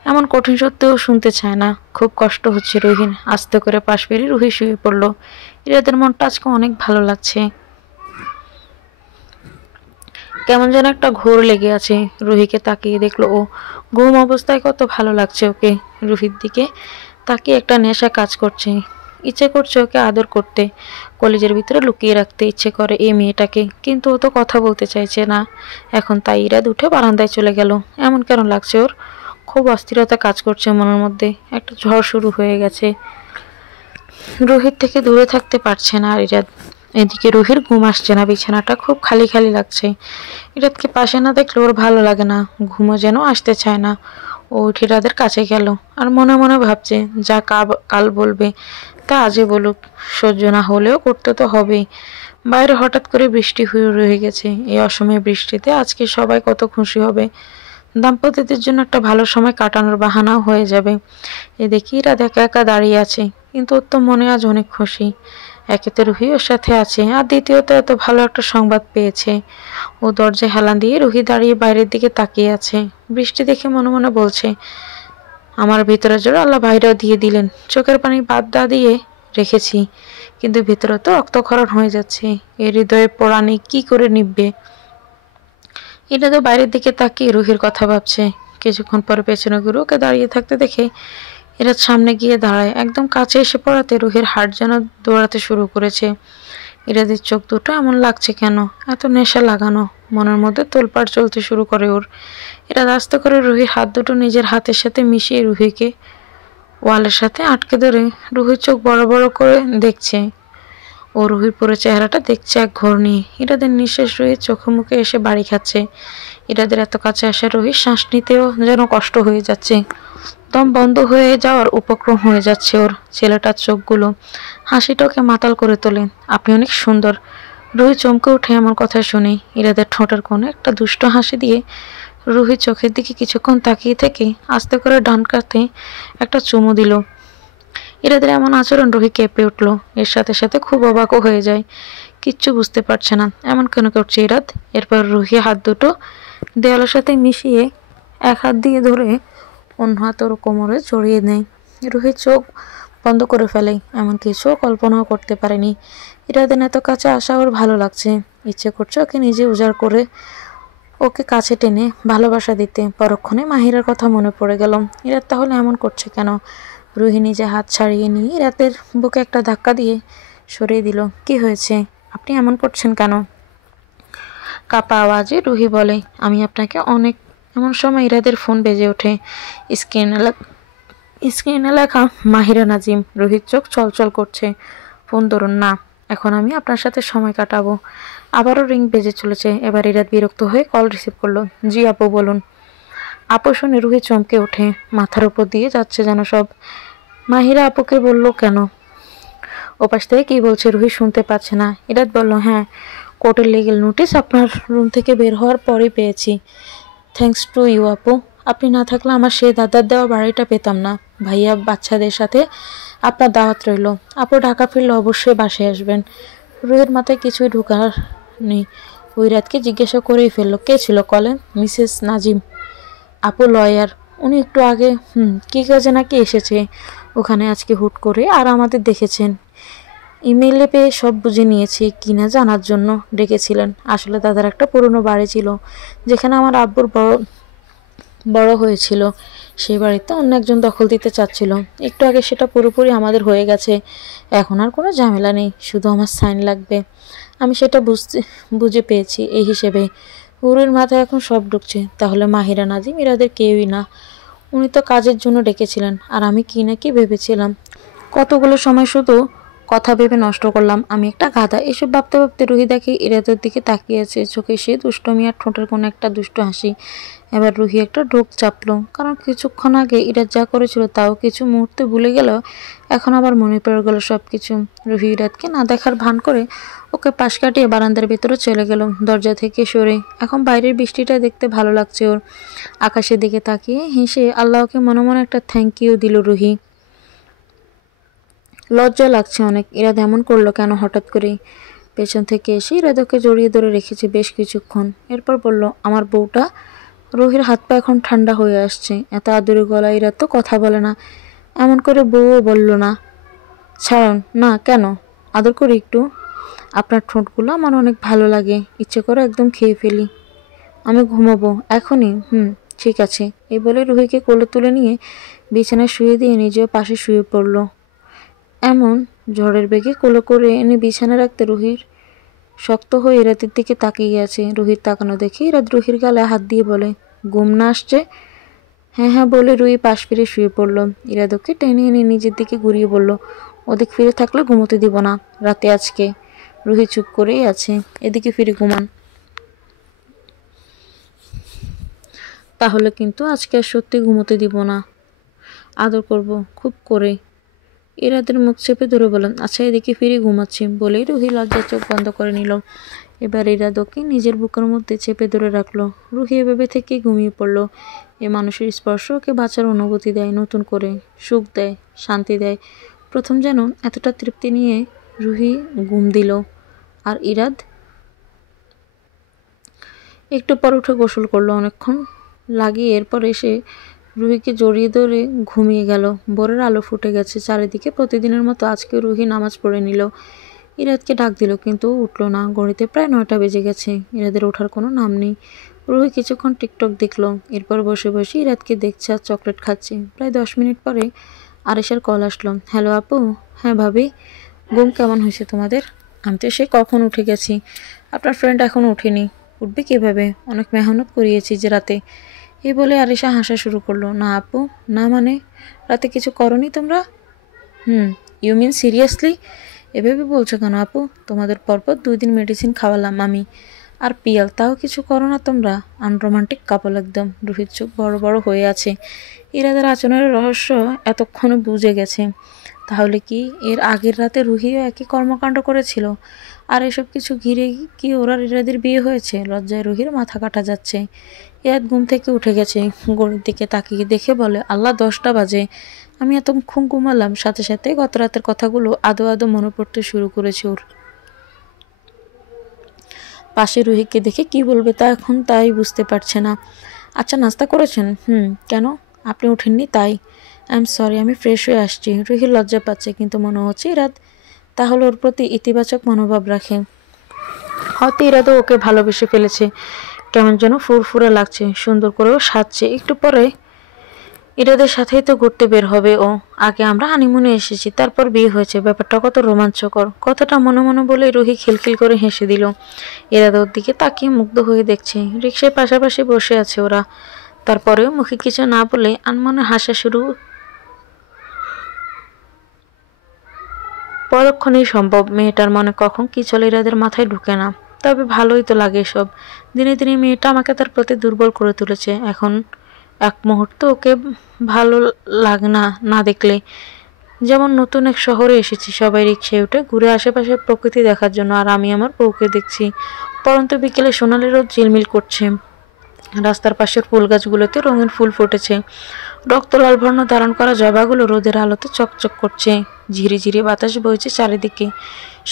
এমন কঠিন সত্যিও শুনতে চায় না। খুব কষ্ট হচ্ছে রুহির। আস্তে করে পাশ ফিরে রুহি শুয়ে পড়ল। ইরাদের মনটা আজকে অনেক ভালো লাগছে। কেমন যেন একটা ঘোর লেগে আছে। রুহিকে তাকিয়ে দেখলো ও ঘুম অবস্থায় কত ভালো লাগছে ওকে। রুহির দিকে তাকিয়ে একটা নেশা কাজ করছে। ইচ্ছে করছে ওকে আদর করতে, কলেজের ভিতরে লুকিয়ে রাখতে ইচ্ছে করে এই মেয়েটাকে। কিন্তু ও তো কথা বলতে চাইছে না এখন। তাই ইরাদ উঠে বারান্দায় চলে গেল। এমন কেন লাগছে ওর? খুব অস্থিরতা কাজ করছে মনের মধ্যে। একটা ঝড় শুরু হয়ে গেছে। রুহির থেকে দূরে থাকতে পারছে না আর ইরাদ। এদিকে রুহির ঘুম আসছে না। বিছানাটা খুব খালি খালি লাগছে। ইরাদকে পাশে না দেখলে ওর ভালো লাগে না। ঘুমও যেন আসতে চায় না। ও উঠে ইরাদের কাছে গেল। আর মনে মনে ভাবছে, যা কাল বলবে তা আজই বলুক। সহ্য না হলেও করতে তো হবেই। বাইরে হঠাৎ করে বৃষ্টি হয়ে রয়ে গেছে। এই অসময়ে বৃষ্টিতে আজকে সবাই কত খুশি হবে। দাম্পত্যদের জন্য একটা ভালো সময় কাটানোর বাহানাও হয়ে যাবে। এদিকে ইরাদ একা একা দাঁড়িয়ে আছে। কিন্তু ওর তো মনে আজ অনেক খুশি। একে তো রুহি ওর সাথে আছে, আর দ্বিতীয়ত এত ভালো একটা সংবাদ পেয়েছে। ও দরজায় হেলান দিয়ে রুহি দাঁড়িয়ে বাইরের দিকে তাকিয়ে আছে। বৃষ্টি দেখে মনে মনে বলছে, আমার ভিতরে জোর আল্লাহ বাইরেও দিয়ে দিলেন। চোখের পানি বাদ দিয়ে রেখেছি, কিন্তু ভিতরে তো রক্তক্ষরণ হয়ে যাচ্ছে। এর হৃদয়ে পোড়ানি কি করে নিববে? এটা তো বাইরের দিকে তাকিয়ে রুহির কথা ভাবছে। কিছুক্ষণ পরে পেছনে ঘুরে ওকে দাঁড়িয়ে থাকতে দেখে এরা সামনে গিয়ে দাঁড়ায়। একদম কাছে এসে পড়াতে রুহির হার্ট যেন দৌড়াতে শুরু করেছে। ইরাদের চোখ দুটো এমন লাগছে কেন? এত নেশা লাগানো। মনের মধ্যে তোলপাড় চলতে শুরু করে ওর। এরা আস্তে করে রুহির হাত দুটো নিজের হাতের সাথে মিশিয়ে রুহিকে ওয়ালের সাথে আটকে ধরে রুহির চোখ বড় বড় করে দেখছে। ও রুহির পুরো চেহারাটা দেখছে এক ঘর নিয়ে। ইরাদের নিঃশ্বাস রুহির চোখে মুখে এসে বাড়ি খাচ্ছে। ইরাদের এত কাছে আসা রুহির শ্বাস নিতেও যেন কষ্ট হয়ে যাচ্ছে। দম বন্ধ হয়ে যাওয়ার উপক্রম হয়ে যাচ্ছে ওর। ছেলেটার চোখগুলো হাসিটাকে মাতাল করে তোলে। আপনি অনেক সুন্দর। রুহি চমকে উঠে আমার কথা শুনে। ইরাদের ঠোঁটের কোণে একটা দুষ্ট হাসি দিয়ে রুহির চোখের দিকে কিছুক্ষণ তাকিয়ে থেকে আস্তে করে ডান কাতে একটা চুমু দিল। ইরাদের এমন আচরণ রুহি কেঁপে উঠল। এর সাথে সাথে খুব অবাকও হয়ে যায়। কিচ্ছু বুঝতে পারছে না এমন কেন করছে ইরাদ। এরপর রুহি হাত দুটো দেয়ালের সাথে মিশিয়ে এক হাত দিয়ে ধরে অন্য হাত ওর কোমরে জড়িয়ে নেয়। রুহির চোখ বন্ধ করে ফেলে। এমন কিছু কল্পনাও করতে পারেনি। ইরাদের এত কাছে আসা ওর ভালো লাগছে। ইচ্ছে করছে ওকে নিজে উজাড় করে ওকে কাছে টেনে ভালোবাসা দিতে। পরক্ষণে মাহিরার কথা মনে পড়ে গেল। ইরাদ তাহলে এমন করছে কেন? রুহি নিজে হাত ছাড়িয়ে নিয়ে ইরাদের বুকে একটা ধাক্কা দিয়ে সরিয়ে দিল। কি হয়েছে, আপনি এমন করছেন কেন? কাপা আওয়াজে রুহি বলে, আমি আপনাকে অনেক। এমন সময় ইরাদের ফোন বেজে ওঠে। স্ক্রিনে লেখা মাহিরা নাজিম। রুহির চোখ চলচল করছে। ফোন ধরুন না, এখন আমি আপনার সাথে সময় কাটাবো। আবারও রিং বেজে চলেছে। এবার ইরাদ বিরক্ত হয়ে কল রিসিভ করলো। জি আপু বলুন। আপু শুনে রুহি চমকে ওঠে। মাথার উপর দিয়ে যাচ্ছে যেন সব। মাহিরা আপুকে বলল কেন? ওপাশ থেকে কি বলছে রুহি শুনতে পাচ্ছে না। ইরাদ বলল, হ্যাঁ, কোর্টের লিগেল নোটিশ আপনার রুম থেকে বের হওয়ার পরই পেয়েছি। থ্যাঙ্কস টু ইউ আপু। আপনি না থাকলে আমার সেই দাদার দেওয়া বাড়িটা পেতাম না। ভাইয়া বাচ্চাদের সাথে আপনার দাওয়াত রইল। আপু ঢাকা ফিরলে অবশ্যই বাসায় আসবেন। রুহির মাথায় কিছুই ঢোকার নেই। ওই রাতকে জিজ্ঞাসা করেই ফেললো, কে ছিল কলে? মিসেস নাজিম। আপু লয়ার, উনি একটু আগে কি কাজে নাকি এসেছে ওখানে আজকে হুট করে, আর আমাদের দেখেছেন। ইমেইলে পেয়ে সব বুঝে নিয়েছি। কিনা জানার জন্য ডেকেছিলেন। আসলে দাদার একটা পুরনো বাড়ি ছিল যেখানে আমার আব্বুর বড় হয়েছিল। সেই বাড়িতে অন্য একজন দখল দিতে চাচ্ছিল। একটু আগে সেটা পুরোপুরি আমাদের হয়ে গেছে। এখন আর কোনো ঝামেলা নেই, শুধু আমার সাইন লাগবে। আমি সেটা বুঝে পেয়েছি। এই হিসেবে উরুর মাথায় এখন সব ঢুকছে। তাহলে মাহিরা নাজিম ইরাদের কেউই না। উনি তো কাজের জন্য ডেকেছিলেন, আর আমি কি না কি ভেবেছিলাম। কতগুলো সময় শুধু কথা ভেবে নষ্ট করলাম। আমি একটা গাধা। এসব ভাবতে ভাবতে রুহি দেখে ইরাদের দিকে তাকিয়েছে। চোখে সে দুষ্টমি আর ঠোঁটের কোনো একটা দুষ্ট হাসি। এবার রুহি একটা ঢোক চাপলো, কারণ কিছুক্ষণ আগে ইরাদ যা করেছিল তাও কিছু মুহূর্তে ভুলে গেল। এখন আবার মনে পড়ে গেল সব কিছু। রুহি ইরাদকে না দেখার ভান করে ওকে পাশ কাটিয়ে বারান্দার ভেতরে চলে গেল, দরজা থেকে সরে। এখন বাইরের বৃষ্টিটা দেখতে ভালো লাগছে ওর। আকাশের দিকে তাকিয়ে হেসে আল্লাহকে মনে মনে একটা থ্যাংক ইউ দিল রুহি। লজ্জা লাগছে অনেক। ইরাদ এমন করলো কেন হঠাৎ করেই? পেছন থেকে এসে ইরাদ ওকে জড়িয়ে ধরে রেখেছে বেশ কিছুক্ষণ। এরপর বলল, আমার বউটা। রুহির হাত পা এখন ঠান্ডা হয়ে আসছে। এত আদুরে গলা ইরাদ তো কথা বলে না। এমন করে বউও বলল না। ছাড়ুন না। কেন? আদর করি একটু। আপনার ঠোঁটগুলো আমার অনেক ভালো লাগে, ইচ্ছে করে একদম খেয়ে ফেলি। আমি ঘুমাবো এখনই। ঠিক আছে। এই বলে রুহিকে কোলে তুলে নিয়ে বিছানায় শুয়ে দিয়ে নিজেও পাশে শুয়ে পড়ল। এমন ঝড়ের বেগে কোলে করে এনে বিছানা রাখতে রুহির শক্ত হয়ে ইরাদের দিকে তাকিয়ে আছে। রুহির তাকানো দেখে ইরাদ রুহির গালে হাত দিয়ে বলে, ঘুম না আসছে? হ্যাঁ হ্যাঁ বলে রুহি পাশ ফিরে শুয়ে পড়ল। ইরাদ ওকে টেনে এনে নিজের দিকে ঘুরিয়ে বলল, ওদিক ফিরে থাকলে ঘুমোতে দিব না রাতে আজকে। রুহি চুপ করেই আছে। এদিকে ফিরে ঘুমান। তাহলে কিন্তু আজকে আর সত্যি ঘুমোতে দিব না। আদর করব খুব করে। ইরাদের মুখ চেপে ধরে বললেন, আচ্ছা এদিকে ফিরে ঘুমাচ্ছি। বলেই রুহি লজ্জার চোখ বন্ধ করে নিল। এবার ইরাদ ওকে নিজের বুকের মধ্যে চেপে ধরে রাখলো। রুহি এভাবে থেকে ঘুমিয়ে পড়ল। এ মানুষের স্পর্শ ওকে বাঁচার অনুভূতি দেয়, নতুন করে সুখ দেয়, শান্তি দেয়। প্রথম যেন এতটা তৃপ্তি নিয়ে রুহি ঘুম দিল। আর ইরাদ একটু পর উঠে গোসল করলো অনেকক্ষণ লাগিয়ে। এরপর এসে রুহিকে জড়িয়ে ধরে ঘুমিয়ে গেল। ভোরের আলো ফুটে গেছে চারিদিকে। প্রতিদিনের মতো আজকে রুহি নামাজ পড়ে নিল। ইরাদকে ডাক দিল, কিন্তু উঠল না। ঘড়িতে প্রায় 9টা বেজে গেছে। ইরাদের ওঠার কোনো নাম নেই। রুহি কিছুক্ষণ টিকটক দেখলো। এরপর বসে বসে ইরাদকে দেখছে আর চকলেট খাচ্ছে। প্রায় 10 মিনিট পরে আরিশার কল আসলো। হ্যালো আপু। হ্যাঁ ভাবি। ঘুম কেমন হয়েছে তোমাদের? আমি তো সে কখন উঠে গেছি। আপনার ফ্রেন্ড এখনও উঠেনি। উঠবে কীভাবে? অনেক মেহনত করিয়েছি যে রাতে। এই বলে আরিশা হাসা শুরু করলো। না আপু। না মানে? রাতে কিছু করনি তোমরা? You mean seriously? এভাবে বলছো কেন আপু? তোমাদের পরপর 2 দিন মেডিসিন খাওয়ালাম আমি আর পিয়াল, তাও কিছু করো না তোমরা? আনরোমান্টিক কাপল একদম। রুহির চোখ বড় বড় হয়ে আছে। ইরাদের আচরণের রহস্য এতক্ষণে বুঝে গেছে। তাহলে কি এর আগের রাতে রুহিও একই কর্মকাণ্ড করেছিল? আর এসব কিছু ঘিরে কি ওরা ইরাদের বিয়ে হয়েছে? লজ্জায় রুহির মাথা কাটা যাচ্ছে। ইরাদ ঘুম থেকে উঠে গেছে। ঘড়ির দিকে তাকিয়ে দেখে বলে, আল্লাহ 10টা বাজে। আমি এতক্ষণ ঘুমালাম। সাথে সাথে গত রাতের কথাগুলো আদো আদো মনে পড়তে শুরু করেছে ওর। পাশে রুহিকে দেখে কি বলবে তা এখন তাই বুঝতে পারছে না। আচ্ছা নাস্তা করেছেন? কেন? আপনি ওঠেননি তাই। আই এম সরি, আমি ফ্রেশ হয়ে আসছি। রুহি লজ্জা পাচ্ছে, কিন্তু মনে হচ্ছে ইরাদ তাহলে ওর প্রতি ইতিবাচক মনোভাব রাখে। হয়তো ইরাদও ওকে ভালোবেসে ফেলেছে। কেমন যেন ফুরফুরে লাগছে, সুন্দর করেও সাজছে। একটু পরে ইরাদের সাথেই তো ঘুরতে বের হবে ও। আগে আমরা হানিমুনে এসেছি, তারপর বিয়ে হয়েছে। ব্যাপারটা কত রোমাঞ্চকর। কথাটা মনে মনে বলে রুহি খিলখিল করে হেসে দিল। ইরাদ ওর দিকে তাকিয়ে মুগ্ধ হয়ে দেখছে। রিকশায় পাশাপাশি বসে আছে ওরা। তারপরেও মুখে কিছু না বলে আনমনে হাসা শুরু পরক্ষণেই সম্ভব। মেয়েটার মনে কখন কি চলে ইরাদের মাথায় ঢুকে না। তবে ভালোই তো লাগে এসব। দিনে দিনে মেয়েটা আমাকে তার প্রতি দুর্বল করে তুলেছে। এখন এক মুহূর্ত ওকে ভালো লাগে না না দেখলে। যেমন নতুন এক শহরে এসেছি, সবাই রিকশায় উঠে ঘুরে আশেপাশের প্রকৃতি দেখার জন্য, আর আমি আমার বউকে দেখছি। পরন্ত বিকেলে সোনালি রোদ ঝিলমিল করছে। রাস্তার পাশের ফুল গাছগুলোতে রঙিন ফুল ফুটেছে। রক্ত লাল বর্ণ ধারণ করা জবাগুলো রোদের আলোতে চকচক করছে। ঝিরিঝিরি বাতাস বইছে চারিদিকে।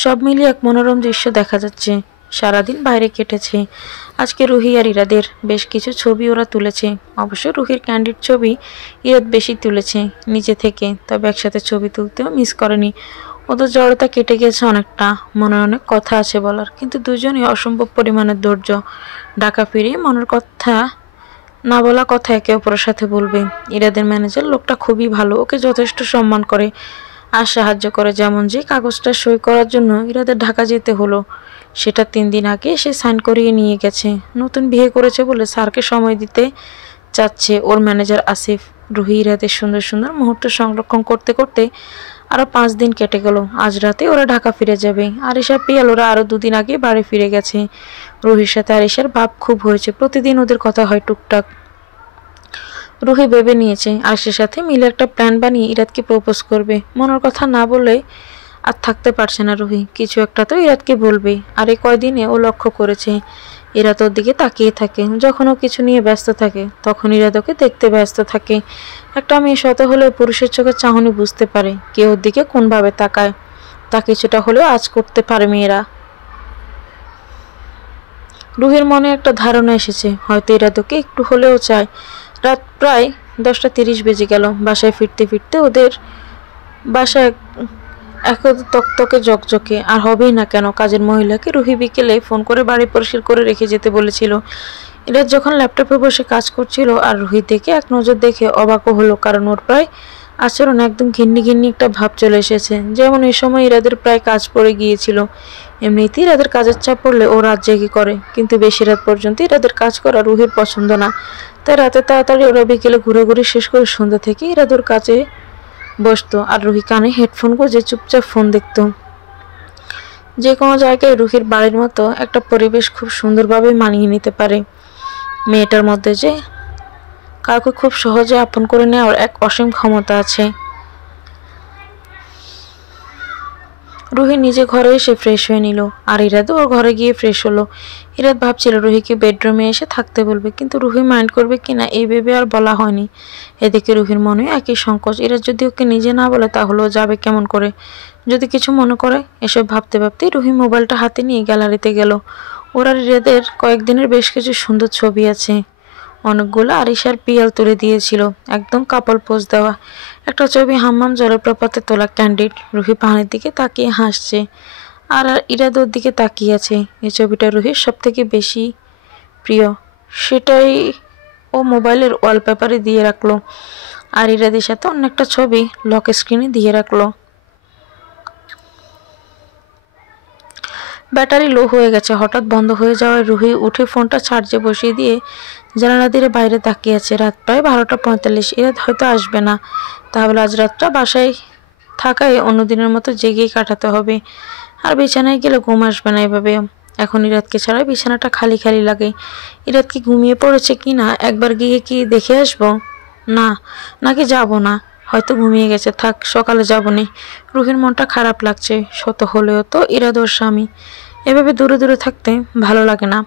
সব মিলিয়ে এক মনোরম দৃশ্য দেখা যাচ্ছে। সারাদিন বাইরে কেটেছে। আজকে রুহি আর ইরাদের বেশ কিছু ছবি ওরা তুলেছে। অবশ্য রুহির ক্যান্ডিড ছবি ইরাদ বেশি তুলেছে নিচে থেকে, তবে একসাথে ছবি তুলতেও মিস করেনি। ওদের জড়তা কেটে গেছে অনেকটা। মনে অনেক কথা আছে বলার, কিন্তু দুজনই অসম্ভব পরিমাণের ধৈর্য। ঢাকা ফিরিয়ে মনের কথা, না বলা কথা একে অপরের সাথে বলবে। ইরাদের ম্যানেজার লোকটা খুবই ভালো, ওকে যথেষ্ট সম্মান করে আর সাহায্য করে। যেমন যে কাগজটা সই করার জন্য ইরাদের ঢাকা যেতে হলো, সেটা 3 দিন আগে সে সাইন করিয়ে নিয়ে গেছে। নতুন বিয়ে করেছে বলে স্যারকে সময় দিতে চাচ্ছে ওর ম্যানেজার আসিফ। রুহি ইরাদের সুন্দর সুন্দর মুহূর্ত সংরক্ষণ করতে করতে আরো 5 দিন কেটে গেল। আজ রাতে ওরা ঢাকা ফিরে যাবে। আরিশা পিয়াল ওরা আরো 2 দিন আগে বাড়ি ফিরে গেছে। রুহির সাথে আরিশার ভাব খুব হয়েছে। প্রতিদিন ওদের কথা হয় টুকটাক। রুহি ভেবে নিয়েছে আরিশার সাথে মিলে একটা প্ল্যান বানিয়ে ইরাদকে প্রপোজ করবে। মনের কথা না বলে আর থাকতে পারছে না রুহি। কিছু একটা তো ইরাদকে বলবে। আর এই কয়দিনে ও লক্ষ্য করেছে ইরাদ ওর দিকে তাকিয়ে থাকে। যখন ও কিছু নিয়ে ব্যস্ত থাকে তখন ইরাদ ওকে দেখতে ব্যস্ত থাকে। একটা মেয়ে শত হলেও পুরুষের চোখের চাহনি বুঝতে পারে কে ওর দিকে কোনভাবে তাকায়। তা কিছুটা হলেও আজ করতে পারে মেয়েরা। রুহির মনে একটা ধারণা এসেছে, হয়তো ইরাদ ওকে একটু হলেও চায়। রাত প্রায় 10টা 30 বেজে গেল। বাসায় ফিরতে ফিরতে ওদের বাসায় এক তকতকে জকজকে। আর হবেই না কেন, কাজের মহিলাকে রুহি বিকেলে ফোন করে বাড়ি পরিষ্কার করে রেখে যেতে বলেছিল। ইরাদ যখন ল্যাপটপে বসে কাজ করছিল আর রুহি থেকে এক নজর দেখে অবাকও হলো, কারণ ওর প্রায় আচরণ একদম ঘিন্নি ঘিন্নি একটা ভাব চলে এসেছে। যেমন এই সময় ইরাদের প্রায় কাজ পড়ে গিয়েছিল। এমনিতেই ইরাদের কাজের চাপ পড়লে ও রাত জেগে করে, কিন্তু বেশি রাত পর্যন্ত ইরাদের কাজ করা রুহির পছন্দ না। তাই রাতে তাড়াতাড়ি ওরা বিকেলে ঘুরাঘুরি শেষ করে সন্ধ্যা থেকে ইরাদের কাছে বসতো, আর রুহি কানে হেডফোন গুঁজে চুপচাপ ফোন দেখতো। যে কোনো জায়গায় রুহির বাড়ির মতো একটা পরিবেশ খুব সুন্দরভাবে মানিয়ে নিতে পারে। মেয়েটার মধ্যে যে কাউকে খুব সহজে আপন করে নেওয়ার এক অসীম ক্ষমতা আছে। রুহি নিজে ঘরে এসে ফ্রেশ হয়ে নিল, আর ইরাদও ওর ঘরে গিয়ে ফ্রেশ হলো। ইরাদ ভাবছিল রুহিকে বেডরুমে এসে থাকতে বলবে, কিন্তু রুহি মাইন্ড করবে কিনা এই ভেবে আর বলা হয়নি। এদিকে রুহির মনে একই সংকোচ। ইরাদ যদি ওকে নিজে না বলে তাহলেও যাবে কেমন করে, যদি কিছু মনে করে। এসব ভাবতে ভাবতেই রুহি মোবাইলটা হাতে নিয়ে গ্যালারিতে গেল। ওরা ইরাদের কয়েকদিনের বেশ কিছু সুন্দর ছবি আছে। অনেকগুলো আরিশার পিয়াল তুলে দিয়েছিল, একদম কাপল পোজ দেওয়া। একটা ছবি হাম্মাম জলপ্রপাতে তোলা ক্যান্ডিড। রুহি পাহাড়ের দিকে তাকিয়ে হাসছে, আর ইরাদ ওর দিকে তাকিয়ে আছে। এই ছবিটা রুহির সব থেকে বেশি প্রিয়, সেটাই ও মোবাইলের ওয়ালপেপারে দিয়ে রাখলো। আর ইরাদের সাথে অন্য একটা ছবি লক স্ক্রিনে দিয়ে রাখলো। ব্যাটারি লো হয়ে গেছে। হঠাৎ বন্ধ হয়ে যাওয়ায় রুহি উঠে ফোনটা চার্জে বসিয়ে দিয়ে জানালা দিয়ে বাইরে তাকিয়ে আছে। রাত প্রায় 12টা 45। ইরাদ হয়তো আসবে না, তাহলে আজ রাতটা বাসায় থাকায় অন্যদিনের মতো জেগেই কাটাতে হবে। আর বিছানায় গেলে ঘুম আসবে না এভাবে। এখন ইরাদকে ছাড়া বিছানাটা খালি খালি লাগে। ইরাদ কি ঘুমিয়ে পড়েছে কি না একবার গিয়ে কি দেখে আসবো? না, নাকি যাব না, হয়তো ঘুমিয়ে গেছে, থাক সকালে যাবনি। রুহির মনটা খারাপ লাগছে। শত হলেও তো ইরাদ ওর স্বামী। এভাবে দূরে দূরে থাকতে ভালো লাগে না।